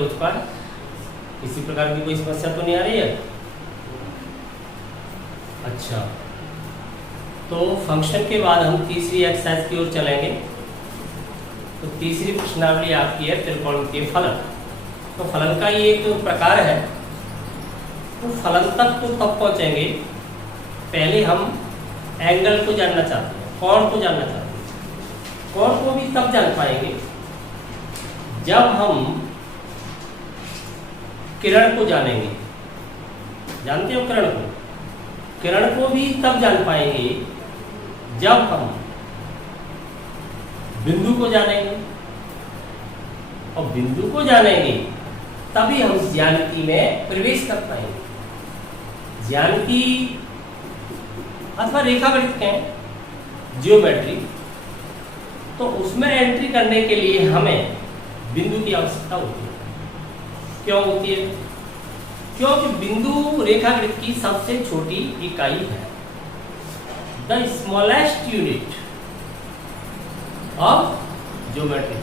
उत्पाद किसी प्रकार की कोई समस्या तो नहीं आ रही है। अच्छा, तो फंक्शन के बाद हम तीसरी एक्सरसाइज की ओर चलेंगे। तो तीसरी प्रश्नावली आपकी है त्रिकोणमितीय फलन। तो फलन का ये एक प्रकार है। तो फलन तक तो तब पहुंचेंगे, पहले हम एंगल को जानना चाहते हैं, कोण को जानना चाहते हैं। कोण को भी तब जान पाएंगे जब हम किरण को जानेंगे। जानते हो किरण को? किरण को भी तब जान पाएंगे जब हम बिंदु को जानेंगे, और बिंदु को जानेंगे तभी हम ज्यामिति में प्रवेश कर पाएंगे। ज्यामिति अथवा रेखागणित कहें, जियोमेट्री, तो उसमें एंट्री करने के लिए हमें बिंदु की आवश्यकता होती है। क्यों होती है? क्योंकि बिंदु रेखागणित की सबसे छोटी इकाई है, the smallest unit of geometry.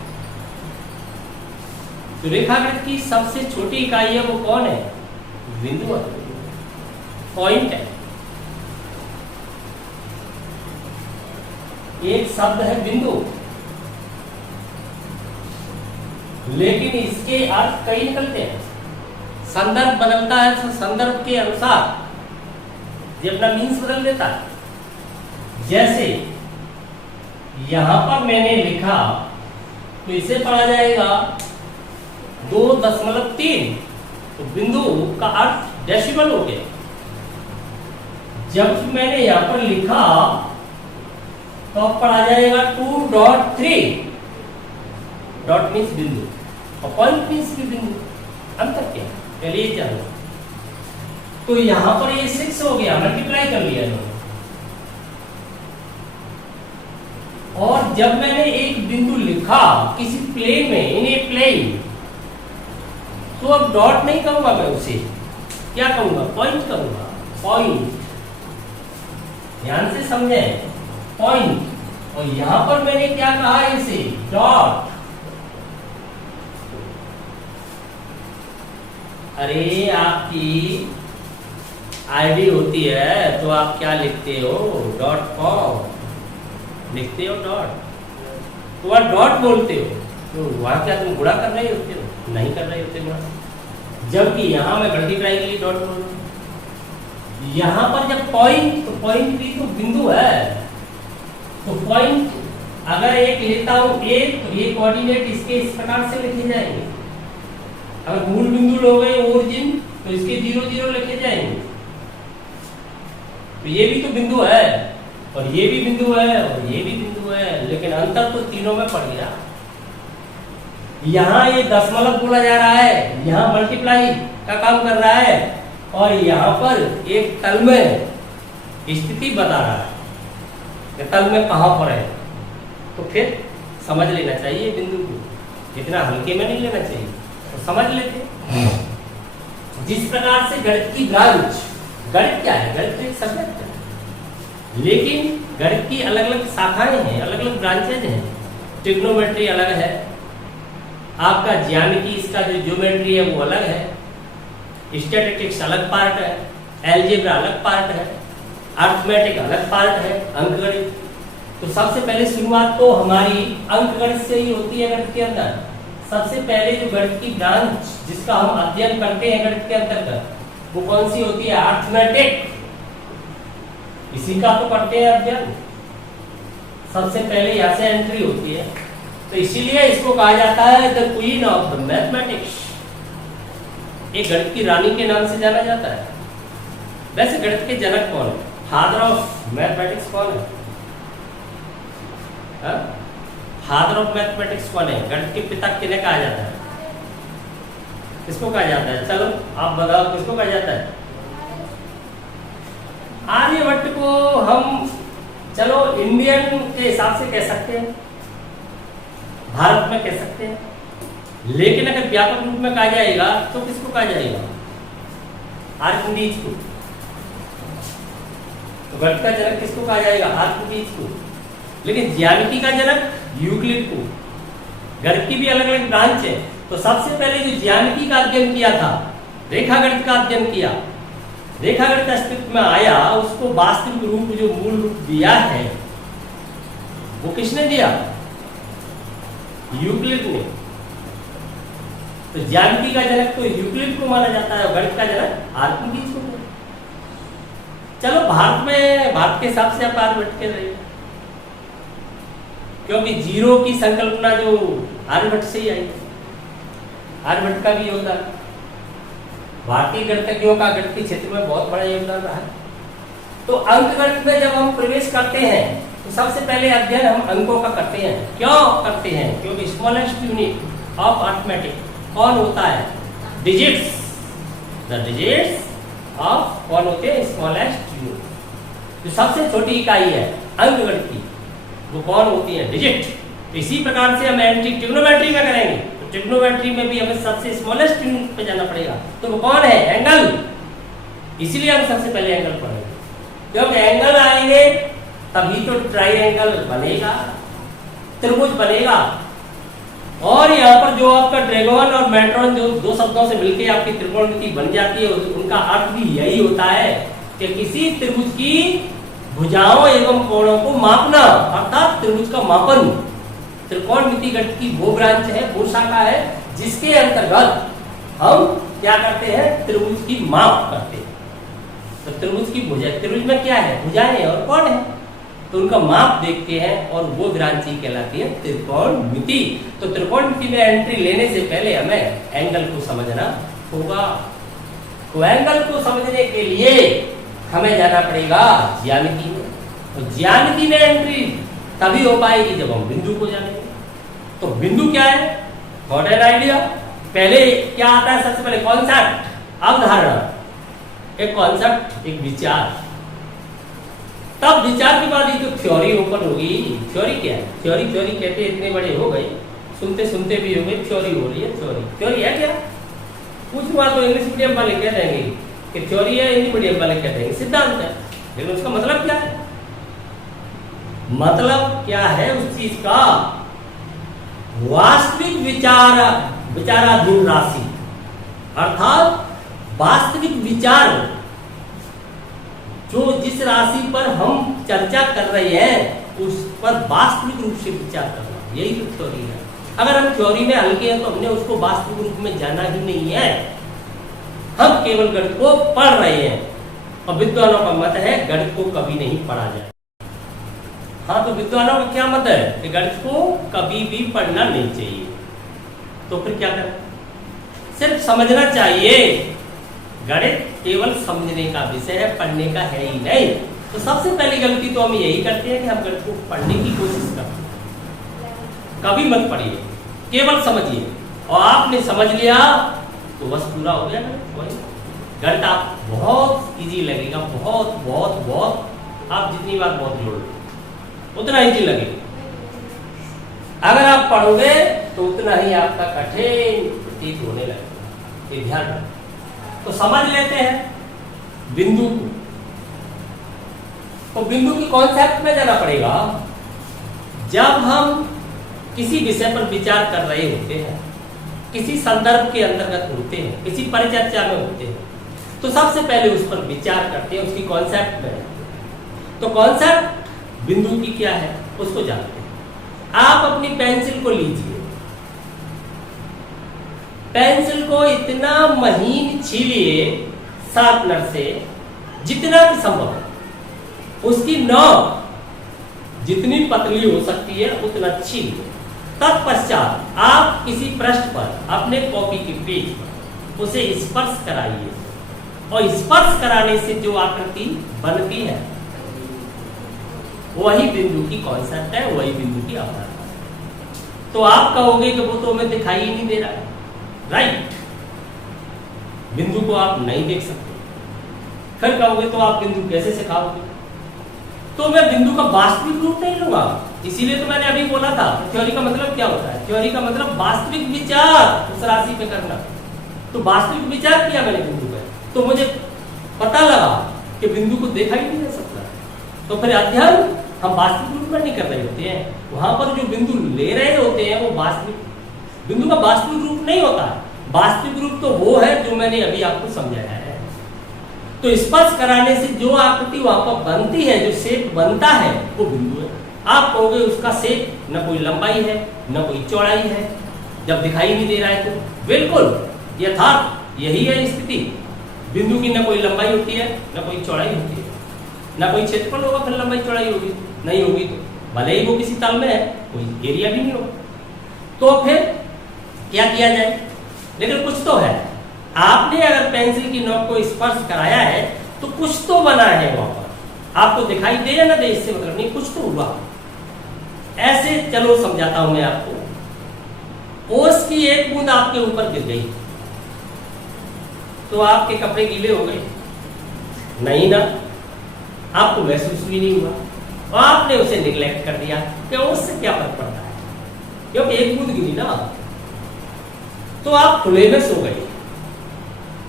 तो रेखागणित की सबसे छोटी इकाई है, वो कौन है? बिंदु है, पॉइंट है। एक शब्द है बिंदु, लेकिन इसके अर्थ कई निकलते हैं। संदर्भ बदलता है तो संदर्भ के अनुसार ये अपना मीन्स बदल देता है। जैसे यहां पर मैंने लिखा तो इसे पढ़ा जाएगा 2.3, तो बिंदु का अर्थ डेसिमल हो गया। जब मैंने यहां पर लिखा तो अब पढ़ा जाएगा 2.3। डॉट मीन्स बिंदु और पॉइंट मीन्स भी बिंदु। अंतर क्या है पहले ये जानो। तो यहां पर ये 6 हो गया, मल्टीप्लाई कर लिया इन्होंने। और जब मैंने एक बिंदु लिखा किसी प्लेन में, इन ए प्लेन, तो अब डॉट नहीं कहूंगा मैं उसे, क्या कहूंगा? पॉइंट कहूंगा। पॉइंट, ध्यान से समझे, पॉइंट। और यहां पर मैंने क्या कहा इसे? डॉट। अरे आपकी आईडी होती है तो आप क्या लिखते हो? .com लिखते हो, डॉट। तो वह डॉट बोलते हो, तो वहां क्या तुम गुणा कर रहे होते हो? नहीं कर रहे होते गुणा। जबकि यहां मैं मल्टीप्लाई के लिए डॉट बोल रहा हूं। यहां पर जब पॉइंट, तो पॉइंट भी तो बिंदु है। तो पॉइंट अगर एक लेता हूं एक, तो ये कोऑर्डिनेट इसके इस प्रकार से लिखे जाएंगे। अगर मूल बिंदु लोगे ओरिजिन, तो इसके 0 0 लिखे जाएंगे। तो ये भी तो बिंदु है, और ये भी बिंदु है, और ये भी बिंदु है, लेकिन अंतर तो तीनों में पड़ गया। यहाँ ये दशमलव बोला जा रहा है, यहाँ मल्टीप्लाई का काम कर रहा है, और यहाँ पर एक तल में स्थिति बता रहा है कि तल में कहां पर है। तो फिर समझ लेना चाहिए बिंदु को, इतना हल्के में नहीं लेना चाहिए। तो समझ लेते जिस प्रकार से गणित की ब्रांच, गणित क्या है? गणित एक सब्जेक्ट है, लेकिन गणित की अलग अलग शाखाएं हैं, अलग अलग ब्रांचेज हैं। ट्रिग्नोमेट्री अलग है, आपका ज्यामिति, इसका जो ज्योमेट्री है वो अलग है, स्टैटिस्टिक्स अलग पार्ट है, अलजेब्रा अलग पार्ट है, अर्थमेटिक अलग पार्ट है, अंकगणित। तो सबसे पहले शुरुआत तो हमारी अंकगणित से ही होती है। गणित के अंदर सबसे पहले जो गणित की ब्रांच जिसका हम अध्ययन करते हैं गणित के अंतर्गत, वो कौन सी होती है? अर्थमेटिक। इसी का तो करते हैं अध्ययन। सबसे पहले यहाँ से एंट्री होती है, तो इसीलिए इसको कहा जाता है the queen of the mathematics. एक गणित की रानी के नाम से जाना जाता है। वैसे गणित के जनक कौन है? फादर ऑफ मैथमेटिक्स कौन है? फादर ऑफ मैथमेटिक्स कौन है? गणित के पिता किन्हें कहा जाता है? किसको कहा जाता है? चलो आप बताओ, किसको कहा जाता है? आर्यभट्ट को हम चलो इंडियन के हिसाब से कह सकते हैं, भारत में कह सकते हैं, लेकिन अगर व्यापक रूप में कहा जाएगा तो किसको कहा जाएगा? आर्किमिडीज को। तो गणित का जनक किसको कहा जाएगा? आर्किमिडीज को। लेकिन ज्यामिति का जनक यूक्लिड को। गणित की भी अलग अलग ब्रांच है, तो सबसे पहले जो ज्यामिति का अध्ययन किया था, रेखागणित का अध्ययन किया, रेखागणित अस्तित्व में आया, उसको वास्तविक रूप जो मूल रूप दिया है वो किसने दिया? यूक्लिड ने। तो ज्यामिति का जनक तो यूक्लिड को माना जाता है और गणित का जनक आर्किमिडीज को। चलो भारत के हिसाब से आप आर्यभट्ट के रहिए, क्योंकि जीरो की संकल्पना जो आर्यभट्ट से ही आई, आर्यभट्ट का भी योगदान भारतीय गणितज्ञों का गणित के क्षेत्र में बहुत बड़ा योगदान रहा है। तो अंक गणित में जब हम प्रवेश करते हैं तो सबसे पहले अध्ययन हम अंकों का करते हैं। क्यों करते हैं? क्योंकि स्मॉलेस्ट यूनिट ऑफ अरिथमेटिक कौन होता है? डिजिट्स। द डिजिट्स ऑफ कौन होते हैं? Smallest unit. जो सबसे छोटी इकाई है अंक गणित की, वो कौन होती है? डिजिट। तो इसी प्रकार से हम एंटी ट्रिग्नोमेट्री में करेंगे, तो ट्रिग्नोमेट्री में भी हमें सबसे स्मॉलेस्ट यूनिट पे जाना पड़ेगा। तो वो कौन है? एंगल। इसीलिए हम सबसे पहले एंगल पढ़ेंगे, क्योंकि एंगल आएंगे तभी तो ट्राइएंगल बनेगा, त्रिभुज बनेगा। और यहाँ पर जो आपका ड्रैगन और मेट्रॉन जो दो शब्दों से मिलकर आपकी त्रिकोणमिति बन जाती है, उनका अर्थ भी यही होता है कि किसी त्रिभुज की भुजाओं एवं कोणों को मापना, अर्थात त्रिभुज का मापन। त्रिकोणमिति गणित की वो ब्रांच है, वो शाखा है जिसके अंतर्गत हम क्या करते हैं? त्रिभुज की माप करते हैं। तो त्रिभुज की भुजा, त्रिभुज में क्या है? भुजाएं और कोण है, तो उनका माप देखते हैं और वो ब्रांच ही कहलाती है त्रिकोणमिति। तो त्रिकोणमिति में एंट्री लेने से पहले हमें एंगल को समझना होगा। तो एंगल को समझने के लिए हमें जाना पड़ेगा ज्यामिति में। तो ज्यामिति में एंट्री तभी हो पाएगी जब हम बिंदु को जानेंगे। तो बिंदु क्या है? Got an idea? पहले क्या आता है? सबसे पहले कॉन्सेप्ट, अवधारणा, एक कॉन्सेप्ट, एक विचार। तब विचार के बाद ये जो थ्योरी ओपन होगी। थ्योरी क्या है? थ्योरी कहते इतने बड़े हो गए, सुनते सुनते भी हो गए, थ्योरी हो रही है। थ्योरी है क्या? कुछ हुआ तो इंग्लिश मीडियम वाले कह देंगे कि थ्योरी है, हिंदी मीडियम वाले कह देंगे सिद्धांत है। लेकिन उसका मतलब क्या है? मतलब क्या है उस चीज का? वास्तविक विचाराधीन राशि, अर्थात वास्तविक विचार, जो जिस राशि पर हम चर्चा कर रहे हैं उस पर वास्तविक रूप से विचार करना, यही तो थ्योरी है। अगर हम थ्योरी में हल्के हैं तो हमने उसको वास्तविक रूप में जाना ही नहीं है, हम केवल गणित को पढ़ रहे हैं। और विद्वानों का मत है गणित को कभी नहीं पढ़ा जाए। हाँ, तो विद्वानों का क्या मत है? कि गणित को कभी भी पढ़ना नहीं चाहिए। तो फिर क्या करें? सिर्फ समझना चाहिए। गणित केवल समझने का विषय है, पढ़ने का है ही नहीं। तो सबसे पहली गलती तो हम यही करते हैं कि हम गणित को पढ़ने की कोशिश करते हैं। कभी मत पढ़िए, केवल समझिए। और आपने समझ लिया तो बस पूरा हो गया गणित। आप बहुत इजी लगेगा, बहुत बहुत बहुत। आप जितनी बार बहुत जोड़ लो उतना इजी लगेगा। अगर आप पढ़ोगे तो उतना ही आपका कठिन प्रतीत होने लगेगा। ये ध्यान रखो। तो समझ लेते हैं बिंदु को। तो बिंदु की कॉन्सेप्ट में जाना पड़ेगा। जब हम किसी विषय पर विचार कर रहे होते हैं, किसी संदर्भ के अंतर्गत होते हैं, किसी परिचर्चा में होते हैं, तो सबसे पहले उस पर विचार करते हैं, उसकी कॉन्सेप्ट में। तो कॉन्सेप्ट बिंदु की क्या है उसको जानते हैं। आप अपनी पेंसिल को लीजिए, पेंसिल को इतना महीन छीलिए शार्पनर से जितना कि संभव है। उसकी नोक जितनी पतली हो सकती है उतना छीलिए। तत्पश्चात आप किसी पृष्ठ पर अपने कॉपी के पेज पर उसे स्पर्श कराइए, और स्पर्श कराने से जो आकृति बनती है वही बिंदु की कॉन्सेप्ट है, वही बिंदु की अवधारणा है। तो आप कहोगे कि वो तो हमें दिखाई ही नहीं दे रहा है, राइट? बिंदु को आप नहीं देख सकते। फिर कहोगे तो आप बिंदु कैसे सिखाओगे? तो मैं बिंदु का वास्तविक रूप नहीं लूंगा। इसीलिए तो मैंने अभी बोला था थ्योरी का मतलब क्या होता है। थ्योरी का मतलब वास्तविक विचार उस राशि पे करना। तो वास्तविक विचार किया मैंने बिंदु पे, तो मुझे पता लगा कि बिंदु को देखा ही नहीं जा सकता। तो फिर अध्ययन हम वास्तविक रूप में नहीं कर रहे होते हैं। वहां पर जो बिंदु ले रहे होते हैं वो वास्तविक बिंदु का वास्तविक रूप नहीं होता है। वास्तविक रूप तो वो है जो मैंने अभी आपको समझाया है। तो स्पर्श कराने से जो आकृति वहां पर बनती है, जो शेप बनता है, वो बिंदु है। आप कहोगे उसका शेप न कोई लंबाई है न कोई चौड़ाई है, जब दिखाई नहीं दे रहा है तो बिल्कुल यथार्थ यही है स्थिति। बिंदु की न कोई लंबाई होती है न कोई चौड़ाई होती है, न कोई क्षेत्रफल होगा फिर लंबाई चौड़ाई होगी, नहीं होगी तो भले ही वो किसी तल में है, कोई एरिया भी नहीं होगा। तो फिर क्या किया जाए? लेकिन कुछ तो है। आपने अगर पेंसिल की नोक को स्पर्श कराया है तो कुछ तो बना है वहां पर, आपको दिखाई दे या ना दे इससे मतलब नहीं, कुछ तो हुआ। ऐसे चलो समझाता हूं मैं आपको। ओस की एक बूंद आपके ऊपर गिर गई तो आपके कपड़े गीले हो गए? नहीं ना, आपको महसूस भी नहीं हुआ और आपने उसे निगलेक्ट कर दिया कि उससे क्या फर्क पड़ता है, क्योंकि एक बूंद गिरी ना। तो आप खुले में सो गए।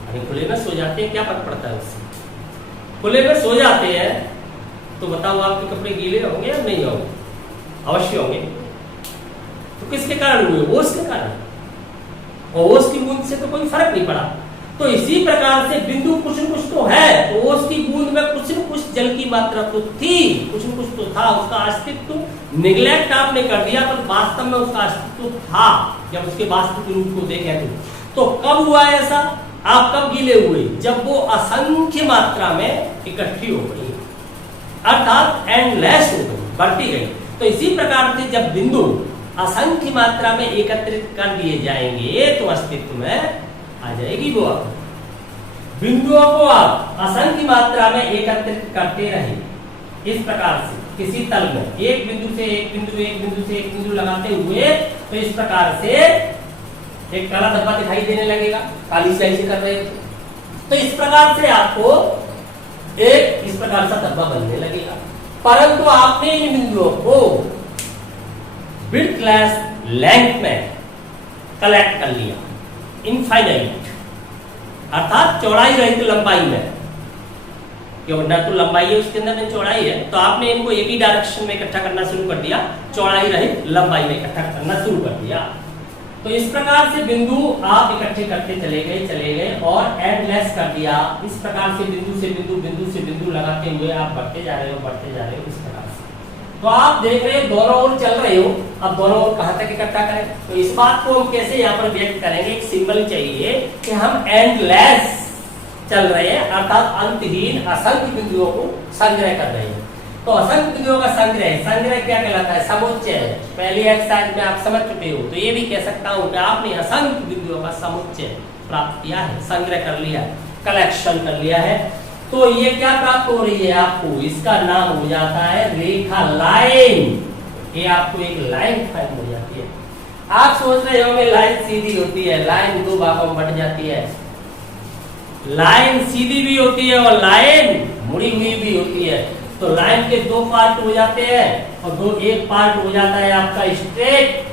अरे खुले में सो जाते हैं, क्या फर्क पड़ता है उससे? खुले में सो जाते हैं तो बताओ आपके कपड़े गीले होंगे या नहीं होंगे? अवश्य होंगे। तो किसके कारण हुए? ओस के कारण। और ओस की बूंद से तो कोई फर्क नहीं पड़ा। तो इसी प्रकार से बिंदु कुछ न कुछ तो है, तो ओस की बूंद में कुछ न कुछ जल की मात्रा तो थी, कुछ न कुछ तो था, उसका अस्तित्व निगलेक्ट आपने कर दिया, पर वास्तव में उसका अस्तित्व था जब उसके वास्तविक रूप को देखें तो कब हुआ ऐसा? आप कब गीले हुए? जब वो असंख्य मात्रा में इकट्ठी हो गई, अर्थात एंडलेस हो गई, बढ़ती गई। तो इसी प्रकार से जब बिंदु असंख्य मात्रा में एकत्रित कर दिए जाएंगे तो अस्तित्व में आ जाएगी वो आकृति। बिंदुओं को आप असंख्य मात्रा में एकत्रित करते रहे इस प्रकार से किसी तल में, एक बिंदु से एक बिंदु, एक बिंदु से एक बिंदु लगाते हुए, तो इस प्रकार से एक काला धब्बा दिखाई देने लगेगा, काली स्याही से कर रहे हो तो इस प्रकार से आपको एक इस प्रकार सा धब्बा बनने लगेगा। परंतु आपने इन बिंदुओं को विड्थ लेंथ में कलेक्ट कर लिया, इनफाइनाइट, अर्थात चौड़ाई रहित लंबाई में, क्यों ना तो लंबाई है उसके अंदर में चौड़ाई है, तो आपने इनको एक ही डायरेक्शन में इकट्ठा करना शुरू कर दिया, चौड़ाई रहित लंबाई में इकट्ठा करना शुरू कर दिया। तो इस प्रकार से बिंदु आप इकट्ठे करते चले गए और एंडलेस कर दिया। इस प्रकार से बिंदु से बिंदु, बिंदु से बिंदु लगाते हुए आप बढ़ते जा रहे हो इस प्रकार से। तो आप देख रहे हो दोनों ओर चल रहे हो, अब दोनों ओर कहां तक इकट्ठा करें? तो इस बात को हम कैसे यहाँ पर व्यक्त करेंगे? एक सिंबल चाहिए कि हम एंडलेस चल रहे हैं, अर्थात अंतहीन असंख्य बिंदुओं को संग्रह कर रहे हैं। तो असंख्य बिंदुओं का संग्रह क्या कहलाता है? समुच्चय। पहली एक्सरसाइज में आप समझ चुके हो, तो ये भी कह सकता हूं कि आपने असंख्य बिंदुओं का समुच्चय प्राप्त किया है, संग्रह कर लिया है, कलेक्शन कर लिया है। तो ये क्या प्राप्त हो रही है आपको? इसका नाम हो जाता है रेखा, लाइन। ये आपको एक लाइन फाइंड हो जाती है। आप सोच रहे हो लाइन सीधी होती है, लाइन दो भागों में बट जाती है। लाइन सीधी भी होती है और लाइन मुड़ी हुई भी होती है। तो लाइन के दो पार्ट हो जाते हैं और एक पार्ट हो जाता है आपका स्ट्रेट,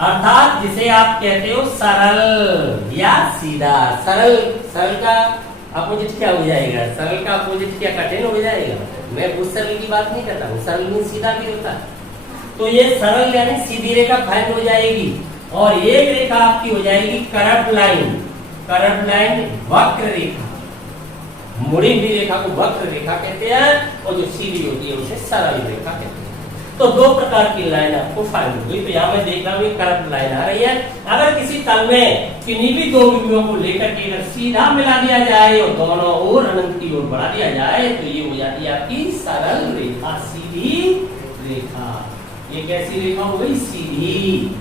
अर्थात जिसे आप कहते हो सरल या सीधा। सरल का अपोजिट क्या हो जाएगा? सरल का अपोजिट क्या? कठिन हो जाएगा। मैं उस सरल की बात नहीं करता हूँ, सरल में सीधा भी होता है। तो ये सरल यानी सीधी रेखा फाइंड हो जाएगी और एक रेखा आपकी हो जाएगी करव लाइन। करव लाइन वक्र रेखा, मुड़ी हुई रेखा को वक्र रेखा कहते हैं और जो सीधी होती है उसे सरल रेखा कहते हैं। तो दो प्रकार की लाइन आपको फाइंड हो गई। तो यहाँ मैं देख रहा हूँ करव लाइन आ रही है। अगर किसी तल में किन्हीं भी दो बिंदुओं को लेकर के अगर सीधा मिला दिया जाए और दोनों ओर अनंत की ओर बढ़ा दिया जाए तो ये हो जाती है आपकी सरल रेखा, सीधी रेखा। ये कैसी रेखा हो गई? सीधी,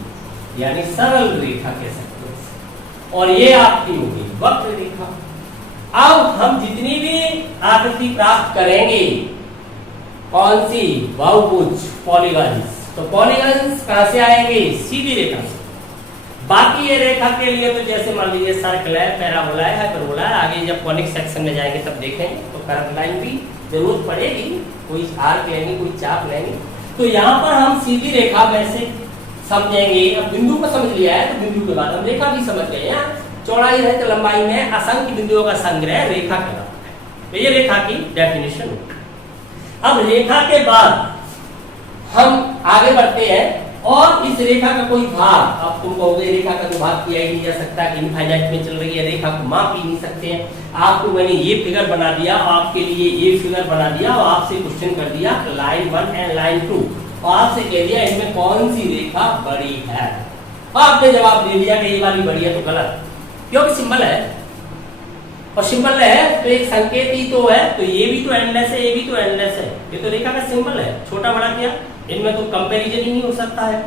यानी सरल रेखा कह सकते हो। और ये आपकी हो गई वक्र रेखा। अब हम जितनी भी आकृति प्राप्त करेंगे, कौन सी? बहुभुज, पॉलीगन्स। तो पॉलीगन्स कहां से आएंगे? सीधी रेखा से। बाकी ये रेखा के लिए तो जैसे मान लीजिए सर्कल है, पैराबोला है, हाइपरबोला है। आगे जब कॉनिक सेक्शन में जाएंगे तब देखेंगे तो कर्व लाइन भी जरूरत पड़ेगी, कोई आर्क लेंगे, कोई चाप लेंगे। तो यहाँ पर हम सीधी रेखा वैसे समझेंगे। अब बिंदु को समझ लिया है तो बिंदु के बाद हम रेखा भी समझ गए हैं। चौड़ाई रहित लंबाई में असंख्य बिंदुओं का संग्रह रेखा कहलाता है। तो ये रेखा की डेफिनेशन होगी। अब रेखा के बाद हम आगे बढ़ते हैं और इस रेखा का कोई भाग, अब तुम कहोगे रेखा का जो भाग किया ही नहीं जा सकता कि इनफाइनाइट में चल रही है, रेखा को माप ही नहीं सकते हैं। आपको मैंने ये फिगर बना दिया, आपके लिए ये फिगर बना दिया और आपसे क्वेश्चन कर दिया लाइन 1 एंड लाइन 2 और आपसे कह दिया इसमें कौन सी रेखा बड़ी है। आपने जवाब दे दिया कि ये वाली बड़ी है, तो गलत, क्योंकि सिंबल है और सिंबल है तो एक संकेत ही तो है, तो ये भी तो एंडलेस है, ये भी तो एंडलेस है, ये तो रेखा का सिंबल है, छोटा बड़ा क्या, इनमें तो कंपैरिजन ही नहीं हो सकता है,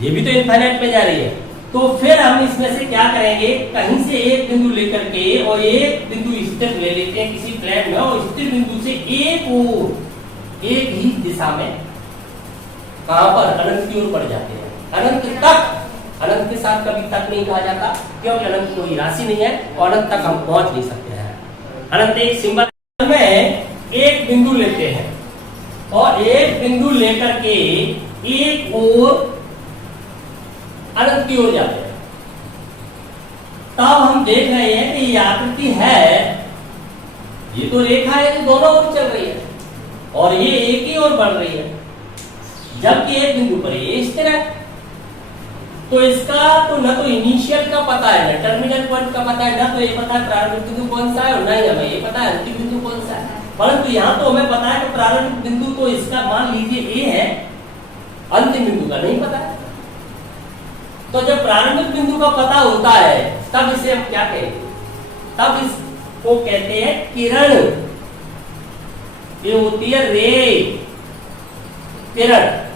ये भी तो इनफाइनाइट में जा रही है। तो फिर हम इसमें से क्या करेंगे, कहीं से एक बिंदु लेकर के और एक बिंदु स्थिर ले लेते हैं किसी प्लेन में और स्थिर बिंदु से एक और एक ही दिशा में कहां पर अनंत की ओर बढ़ जाते हैं, अनंत तक। अनंत के साथ कभी तक नहीं कहा जाता क्योंकि अनंत कोई राशि नहीं है और अनंत तक हम पहुंच नहीं सकते हैं। अनंत एक सिंबल में एक बिंदु लेते हैं और एक बिंदु लेकर के एक और अनंत की ओर जाते हैं। तब हम देख रहे हैं कि ये आकृति है, ये तो रेखा है जो दोनों ओर चल रही है और ये एक ही ओर बढ़ रही है, जबकि एक बिंदु पर ये स्थिर है। तो इसका तो न तो इनिशियल का पता है, न टर्मिनल पॉइंट का पता है, न तो ये पता है प्रारंभिक बिंदु कौन सा है और न ही हमें ये पता है अंतिम बिंदु कौन सा है। परंतु यहाँ तो हमें पता है कि प्रारंभिक बिंदु तो इसका मान लीजिए ए है, अंतिम बिंदु का नहीं पता है। तो जब प्रारंभिक बिंदु का पता होता है तब इसे हम क्या कहेंगे, तब इसको कहते हैं किरण, ये होती है रे, किरण।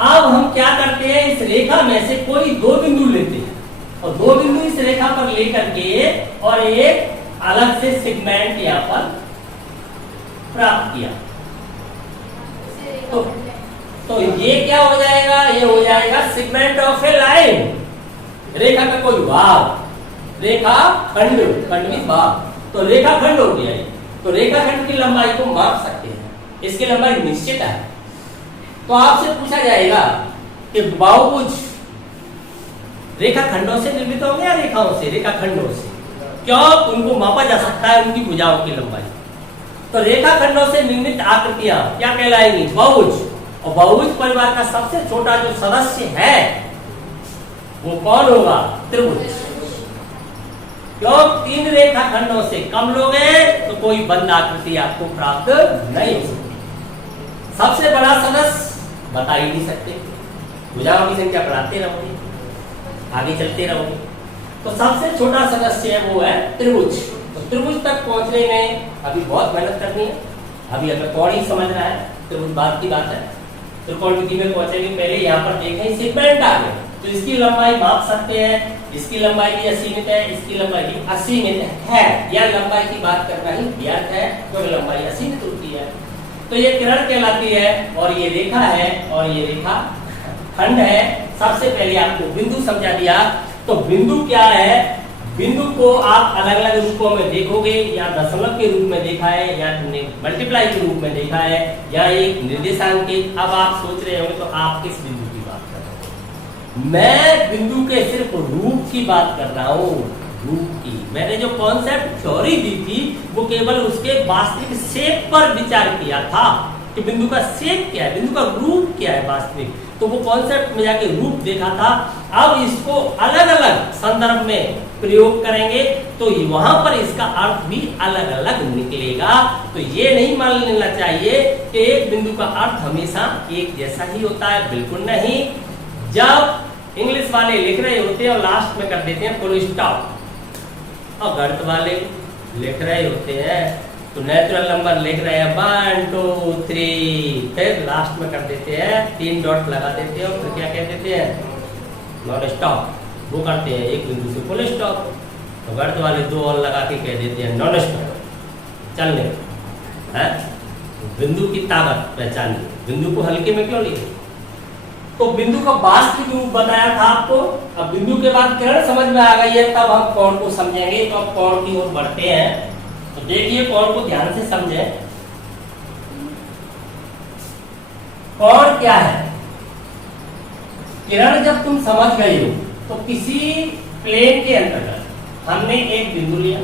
अब हम क्या करते हैं, इस रेखा में से कोई दो बिंदु लेते हैं और दो बिंदु इस रेखा पर लेकर के और एक अलग से सेगमेंट यहां पर प्राप्त किया। तो ये क्या हो जाएगा, ये हो जाएगा सेगमेंट ऑफ ए लाइन, रेखा का कोई भाग, रेखा खंड, खंड में भाग, तो रेखा खंड हो गया। तो रेखा खंड की लंबाई को माप सकते हैं, इसकी लंबाई निश्चित है। तो आपसे पूछा जाएगा कि बहुभुज रेखा खंडों से निर्मित होंगे या रेखाओं से, रेखा खंडों से, क्यों, उनको मापा जा सकता है उनकी भुजाओं की लंबाई। तो रेखा खंडों से निर्मित आकृतियां क्या कहलाएंगी, बहुभुज। और बहुभुज परिवार का सबसे छोटा जो सदस्य है वो कौन होगा, त्रिभुज। क्यों, तीन रेखा खंडों से कम लोगे तो कोई बंद आकृति आपको प्राप्त नहीं हो सकती। सबसे बड़ा सदस्य बता ही नहीं सकते, भुजाओं की संख्या बढ़ाते रहोगे, आगे चलते रहोगे। तो सबसे छोटा सदस्य है वो है त्रिभुज। तो त्रिभुज तक पहुंचने में अभी बहुत मेहनत करनी है, अभी हमें कौन ही समझ रहा है, त्रिभुज बात की बात है। त्रिकोणमिति में पहुंचेंगे, पहले यहाँ पर देखें सेगमेंट आ गए, तो इसकी लंबाई माप सकते हैं, इसकी लंबाई भी असीमित है, इसकी लंबाई भी असीमित है, या लंबाई की बात करना ही व्यर्थ है क्योंकि लंबाई असीमित होती है। तो ये किरण कहलाती है और ये रेखा है और ये रेखा खंड है। सबसे पहले आपको बिंदु समझा दिया। तो बिंदु क्या है, बिंदु को आप अलग अलग रूपों में देखोगे, या दशमलव के रूप में देखा है, या तुमने मल्टीप्लाई के रूप में देखा है, या एक निर्देशांक के। अब आप सोच रहे होंगे तो आप किस बिंदु की बात कर रहे हो, मैं बिंदु के सिर्फ रूप की बात कर रहा हूँ, रूप की। मैंने जो कॉन्सेप्ट थ्योरी दी थी वो केवल उसके वास्तविक शेप पर विचार किया था कि बिंदु का शेप क्या है, बिंदु का रूप क्या है वास्तविक। तो वो कॉन्सेप्ट में जाके रूप देखा था। अब इसको अलग अलग संदर्भ में प्रयोग करेंगे तो वहां पर इसका अर्थ भी अलग अलग निकलेगा। तो ये नहीं मान लेना चाहिए कि एक बिंदु का अर्थ हमेशा एक जैसा ही होता है, बिल्कुल नहीं। जब इंग्लिश वाले लिख रहे होते हैं और लास्ट में कर देते हैं फुल स्टॉप, और गणित वाले लिख रहे होते हैं तो नेचुरल नंबर लिख रहे हैं 1 2 3, फिर लास्ट में कर देते हैं 3 डॉट लगा देते हैं और फिर क्या कह देते हैं, नॉन स्टॉप। वो करते हैं एक बिंदु से फुल स्टॉप, तो गणित वाले 2 और लगा के कह देते हैं नॉन स्टॉप। चलने है बिंदु की ताकत पहचानिए, बिंदु को हल्के में क्यों लिए। तो बिंदु का वास्तविक रूप बताया था आपको। अब बिंदु के बाद किरण समझ में आ गई है, तब हम कोण को समझेंगे। तो अब कोण की ओर बढ़ते हैं। तो देखिए कोण को ध्यान से समझें। कोण क्या है, किरण जब तुम समझ गए हो तो किसी प्लेन के अंतर्गत हमने एक बिंदु लिया।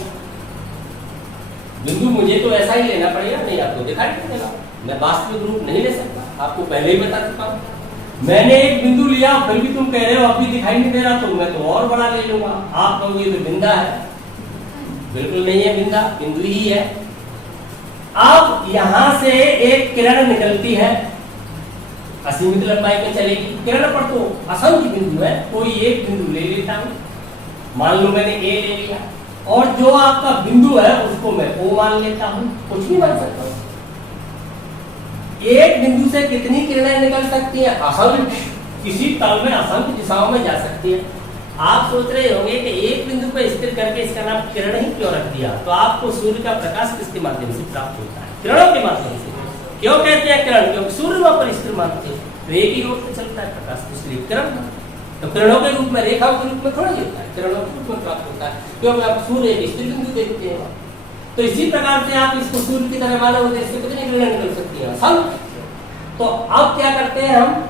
बिंदु मुझे तो ऐसा ही लेना पड़ेगा, नहीं आपको दिखाई नहीं देगा। मैं वास्तविक रूप नहीं ले सकता, आपको पहले ही बता चुका हूं। मैंने एक बिंदु लिया, फिर भी तुम कह रहे हो अभी दिखाई नहीं दे रहा, तो मैं तो और बड़ा ले लूंगा। आप कहोगे तो बिंदा है, बिल्कुल नहीं है बिंदा, बिंदु ही है। अब यहां से एक किरण निकलती है, असीमित लंबाई में चलेगी। किरण पर तो असंख्य बिंदु है, कोई एक बिंदु ले लेता हूं, मान लो मैंने ए ले लिया, और जो आपका बिंदु है उसको मैं ओ मान लेता हूं, कुछ भी मान सकता हूं। एक बिंदु से कितनी किरणें निकल सकती है? असंख्य, किसी तल में असंख्य दिशाओं में जा सकती है। आप सोच रहे होंगे कि एक बिंदु पर स्थिर करके इसका नाम किरण ही क्यों रख दिया? तो आपको सूर्य का प्रकाश किसके माध्यम से प्राप्त होता है? किरणों के माध्यम से। क्यों कहते हैं किरण? क्योंकि सूर्य वहां पर स्थिर मानते हैं, तो एक ही रूप से चलता है प्रकाश, इसलिए किरण। तो किरणों के रूप में, रेखाओं के रूप में थोड़ा ही होता है, किरणों के रूप में प्राप्त होता है, क्योंकि आप सूर्य एक स्थिर बिंदु देखते हैं। तो इसी प्रकार से आप इसको सूर्य की तरह मानोगे, इससे कितनी किरणें निकल सकती है? असंख्य। तो अब क्या करते हैं हम,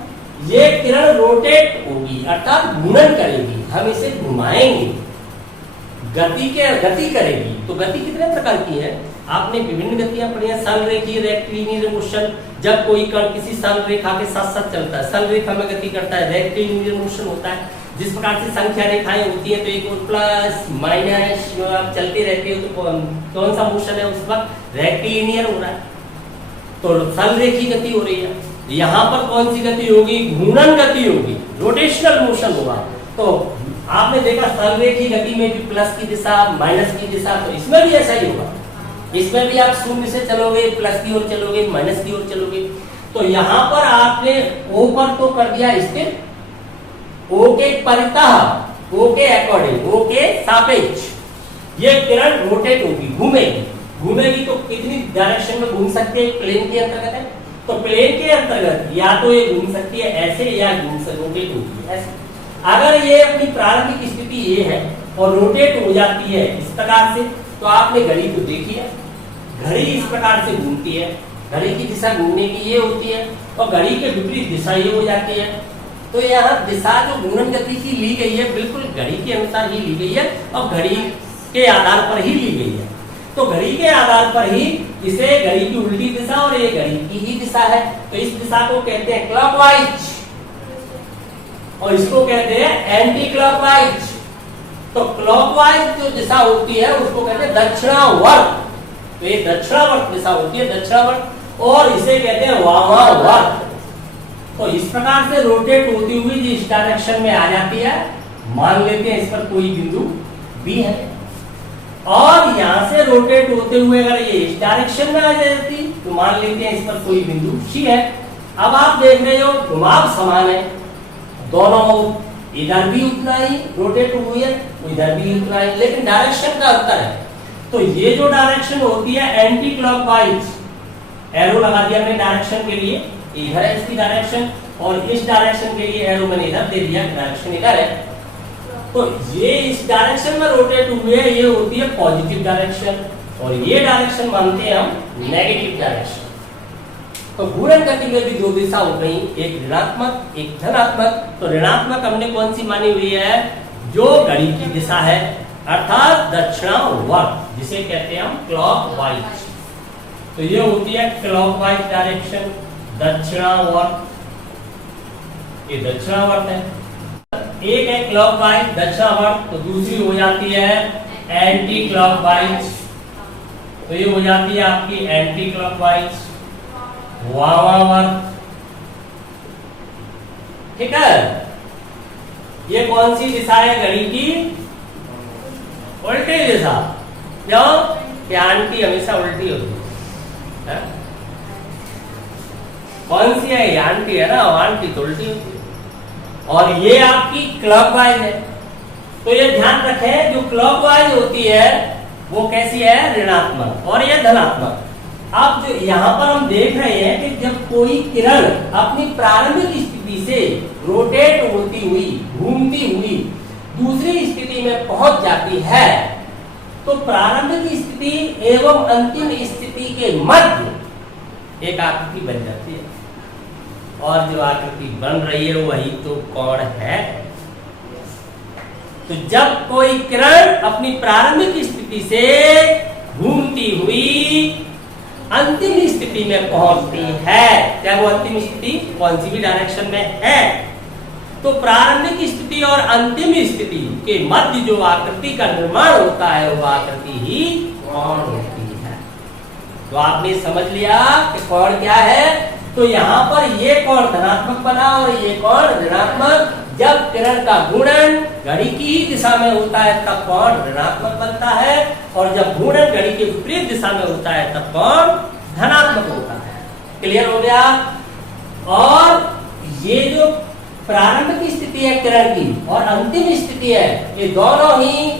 ये किरण रोटेट होगी अर्थात घूर्णन करेगी, हम इसे घुमाएंगे, गति करेगी। तो गति कितने प्रकार की है? आपने विभिन्न गतियां पढ़ी हैं, संरेखीय, रेक्टिलिनियर मोशन। जब कोई कण किसी संरेखा के साथ साथ चलता है, संरेखा में गति करता है, रेक्टिलिनियर मोशन होता है। जिस प्रकार से संख्या रेखाएं होती है, तो एक और प्लस माइनस जो आप चलते रहते हो, तो कौन सा मोशन है उस वक्त? रेक्टिलिनियर हो रहा है, तो संरेखी गति हो रही है। यहाँ पर कौन सी गति होगी? घूर्णन गति होगी, रोटेशनल मोशन होगा। तो आपने देखा संरेखी गति में भी प्लस की दिशा, माइनस की दिशा, तो इसमें भी ऐसा ही होगा। इसमें भी आप शून्य से चलोगे, प्लस की ओर चलोगे, माइनस की ओर चलोगे। तो यहाँ पर आपने ओ पर तो कर दिया स्थिर, ओ के परितः, ओ के अकॉर्डिंग, ओ के सापेक्ष ये किरण रोटेट होगी, घूमेगी। घूमेगी तो कितनी डायरेक्शन में घूम सकती है? प्लेन के अंतर्गत है, तो प्लेन के अंतर्गत या तो ये घूम सकती है ऐसे, या घूम सकती रोटेट होगी ऐसे। अगर ये अपनी प्रारंभिक स्थिति ये है और रोटेट हो जाती है इस प्रकार से, तो आपने घड़ी को देखी है, घड़ी इस प्रकार से घूमती है, घड़ी की दिशा घूमने की ये होती है, और घड़ी के विपरीत दिशा ये हो जाती है। तो यहाँ दिशा जो घूर्णन गति की ली गई है, बिल्कुल घड़ी के अनुसार ही ली गई है, और घड़ी के आधार पर ही ली गई है। तो घड़ी के आधार पर ही इसे घड़ी की उल्टी दिशा और ये घड़ी की ही दिशा है, तो इस दिशा को कहते हैं क्लॉकवाइज, और इसको कहते हैं एंटी क्लॉकवाइज। तो क्लॉकवाइज जो दिशा होती है उसको कहते हैं दक्षिणावर्त, तो ये दक्षिणावर्त दिशा होती है, दक्षिणावर्त, और इसे कहते हैं वामावर्त। तो इस प्रकार से रोटेट होती हुई जिस डायरेक्शन में आ जाती है, मान लेते हैं इस पर कोई बिंदु बी है, और यहां से रोटेट होते हुए अगर ये इस डायरेक्शन में आ जाती तो मान लेते हैं इस पर कोई बिंदु सी है। अब आप देख रहे हो घुमाव समान है, दोनों इधर भी उतना ही रोटेट हुई है, इधर भी उतना ही, लेकिन डायरेक्शन का अंतर है। तो ये जो डायरेक्शन होती है एंटी क्लॉकवाइज, एरो लगा दिया मैंने डायरेक्शन के लिए, इधर है इसकी डायरेक्शन, और इस डायरेक्शन के लिए एरो मैंने इधर दे दिया, डायरेक्शन इधर है। तो ये इस डायरेक्शन में रोटेट हुए, ये होती है पॉजिटिव डायरेक्शन, और ये डायरेक्शन मानते हैं हम नेगेटिव डायरेक्शन। तो घूर्णन गति में भी दो दिशा हो गई, एक ऋणात्मक एक धनात्मक। तो ऋणात्मक हमने कौन सी मानी हुई है? जो घड़ी की दिशा है, अर्थात दक्षिणावर्त, जिसे कहते हैं हम क्लॉकवाइज। तो ये होती है क्लॉकवाइज डायरेक्शन, दक्षिणावर्त, ये दक्षिणावर्त है। एक है क्लॉकवाइज दक्षिणावर्त, तो दूसरी हो जाती है एंटी क्लॉकवाइज, तो ये हो जाती है आपकी एंटी क्लॉकवाइज, वामावर्त। ठीक है, ये कौन सी दिशा है घड़ी की? उल्टी दिशा। क्यों? कि आंटी हमेशा उल्टी होती है। कौन सी है? आंटी है ना, आंटी तो उल्टी होती है। और ये आपकी क्लॉकवाइज है, तो ये ध्यान रखें, जो क्लॉकवाइज होती है वो कैसी है? ऋणात्मक, और ये धनात्मक। अब जो यहाँ पर हम देख रहे हैं कि जब कोई किरण अपनी प्रारंभिक स्थिति से रोटेट होती हुई, घूमती हुई दूसरी स्थिति में पहुंच जाती है, तो प्रारंभिक स्थिति एवं अंतिम स्थिति के मध्य एक आकृति बन जाती है, और जो आकृति बन रही है वही तो कोण है। तो जब कोई किरण अपनी प्रारंभिक स्थिति से घूमती हुई अंतिम स्थिति में पहुंचती है। क्या वो अंतिम स्थिति कौन सी भी डायरेक्शन में है? तो प्रारंभिक स्थिति और अंतिम स्थिति के मध्य जो आकृति का निर्माण होता है वो आकृति ही कोण होती है। तो आपने समझ लिया कि कोण क्या है। तो यहाँ पर ये कोण धनात्मक बना और ये कोण ऋणात्मक। जब किरण का घूर्णन घड़ी की ही दिशा में होता है तब कोण ऋणात्मक बनता है, और जब घूर्णन घड़ी के विपरीत दिशा में होता है तब कोण धनात्मक होता है। क्लियर हो गया? और ये जो प्रारंभिक स्थिति है किरण की और अंतिम स्थिति है, ये दोनों ही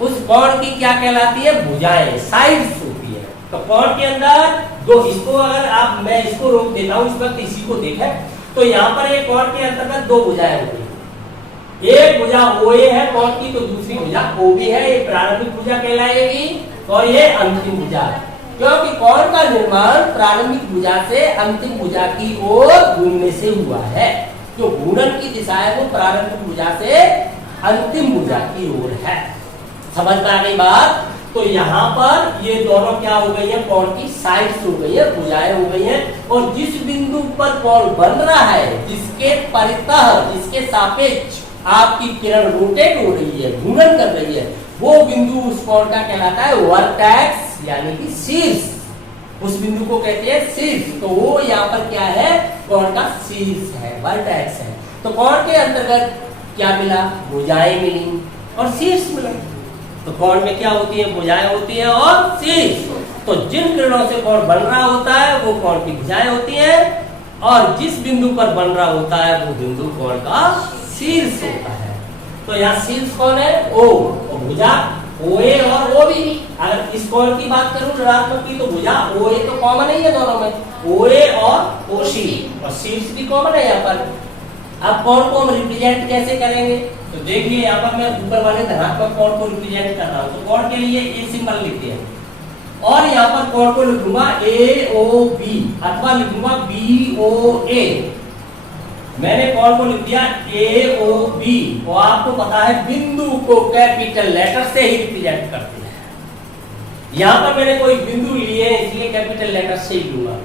उस कोण की क्या कहलाती है? भुजाएं, साइड्स होती है। तो कोण के अंदर दो, इसको अगर आप, मैं इसको रोक देता हूं इस वक्त, इसी को देखें, तो यहाँ पर एक कोण के अंतर्गत दो भुजाएं होती है। एक भुजा OA है कोण की, तो दूसरी भुजा OB है। ये प्रारंभिक भुजा कहलाएगी और ये अंतिम भुजा, क्योंकि कोण का निर्माण प्रारंभिक भुजा से अंतिम भुजा की ओर घूमने से हुआ है। जो घूर्णन की दिशा है वो प्रारंभिक भुजा से अंतिम भुजा की ओर है। समझ में आ गई बात? तो यहाँ पर ये दोनों क्या हो गई है? कोण की साइड्स हो गई है, भुजाएं हो गई हैं। और जिस बिंदु पर कोण बन रहा है, जिसके परितः, जिसके सापेक्ष आपकी किरण रोटेट हो रही है, घूर्णन कर रही है, वो बिंदु उस कोण का कहलाता है वर्टेक्स, यानी कि शीर्ष। उस बिंदु को कहते हैं शीर्ष। तो वो यहाँ पर क्या है? कोण का शीर्ष है, वर्टेक्स है। तो कोण के अंतर्गत क्या मिला? भुजाएं मिली और शीर्ष मिला। तो कोण में क्या होती है? भुजाएं होती है और शीर्ष। तो जिन किरणों से कोण बन रहा होता है वो कोण की भुजाएं होती है, और जिस बिंदु पर बन रहा होता है वो बिंदु कोण का शीर्ष होता है। तो यहाँ शीर्ष कौन है? O। तो भुजा OA और OB। अगर इस कोण की बात करूं ऋणात्मक की, तो भुजा OA तो कॉमन ही है दोनों में, OA और OC, और शीर्ष भी कॉमन है यहाँ पर। अब कोण को हम रिप्रेजेंट कैसे करेंगे? तो देखिए यहाँ पर मैं ऊपर वाले धनात्मक कोण को रिप्रेजेंट कर रहा हूँ। तो कोण के लिए A सिंबल लिखते हैं, और यहाँ पर कोण को लिखूंगा AOB अथवा लिखूंगा BOA। मैंने कोण को लिख दिया AOB, और आपको पता है बिंदु को कैपिटल लेटर से ही रिप्रेजेंट करते हैं। यहाँ पर मैंने कोई बिंदु लिए इसलिए कैपिटल लेटर से ही लूंगा।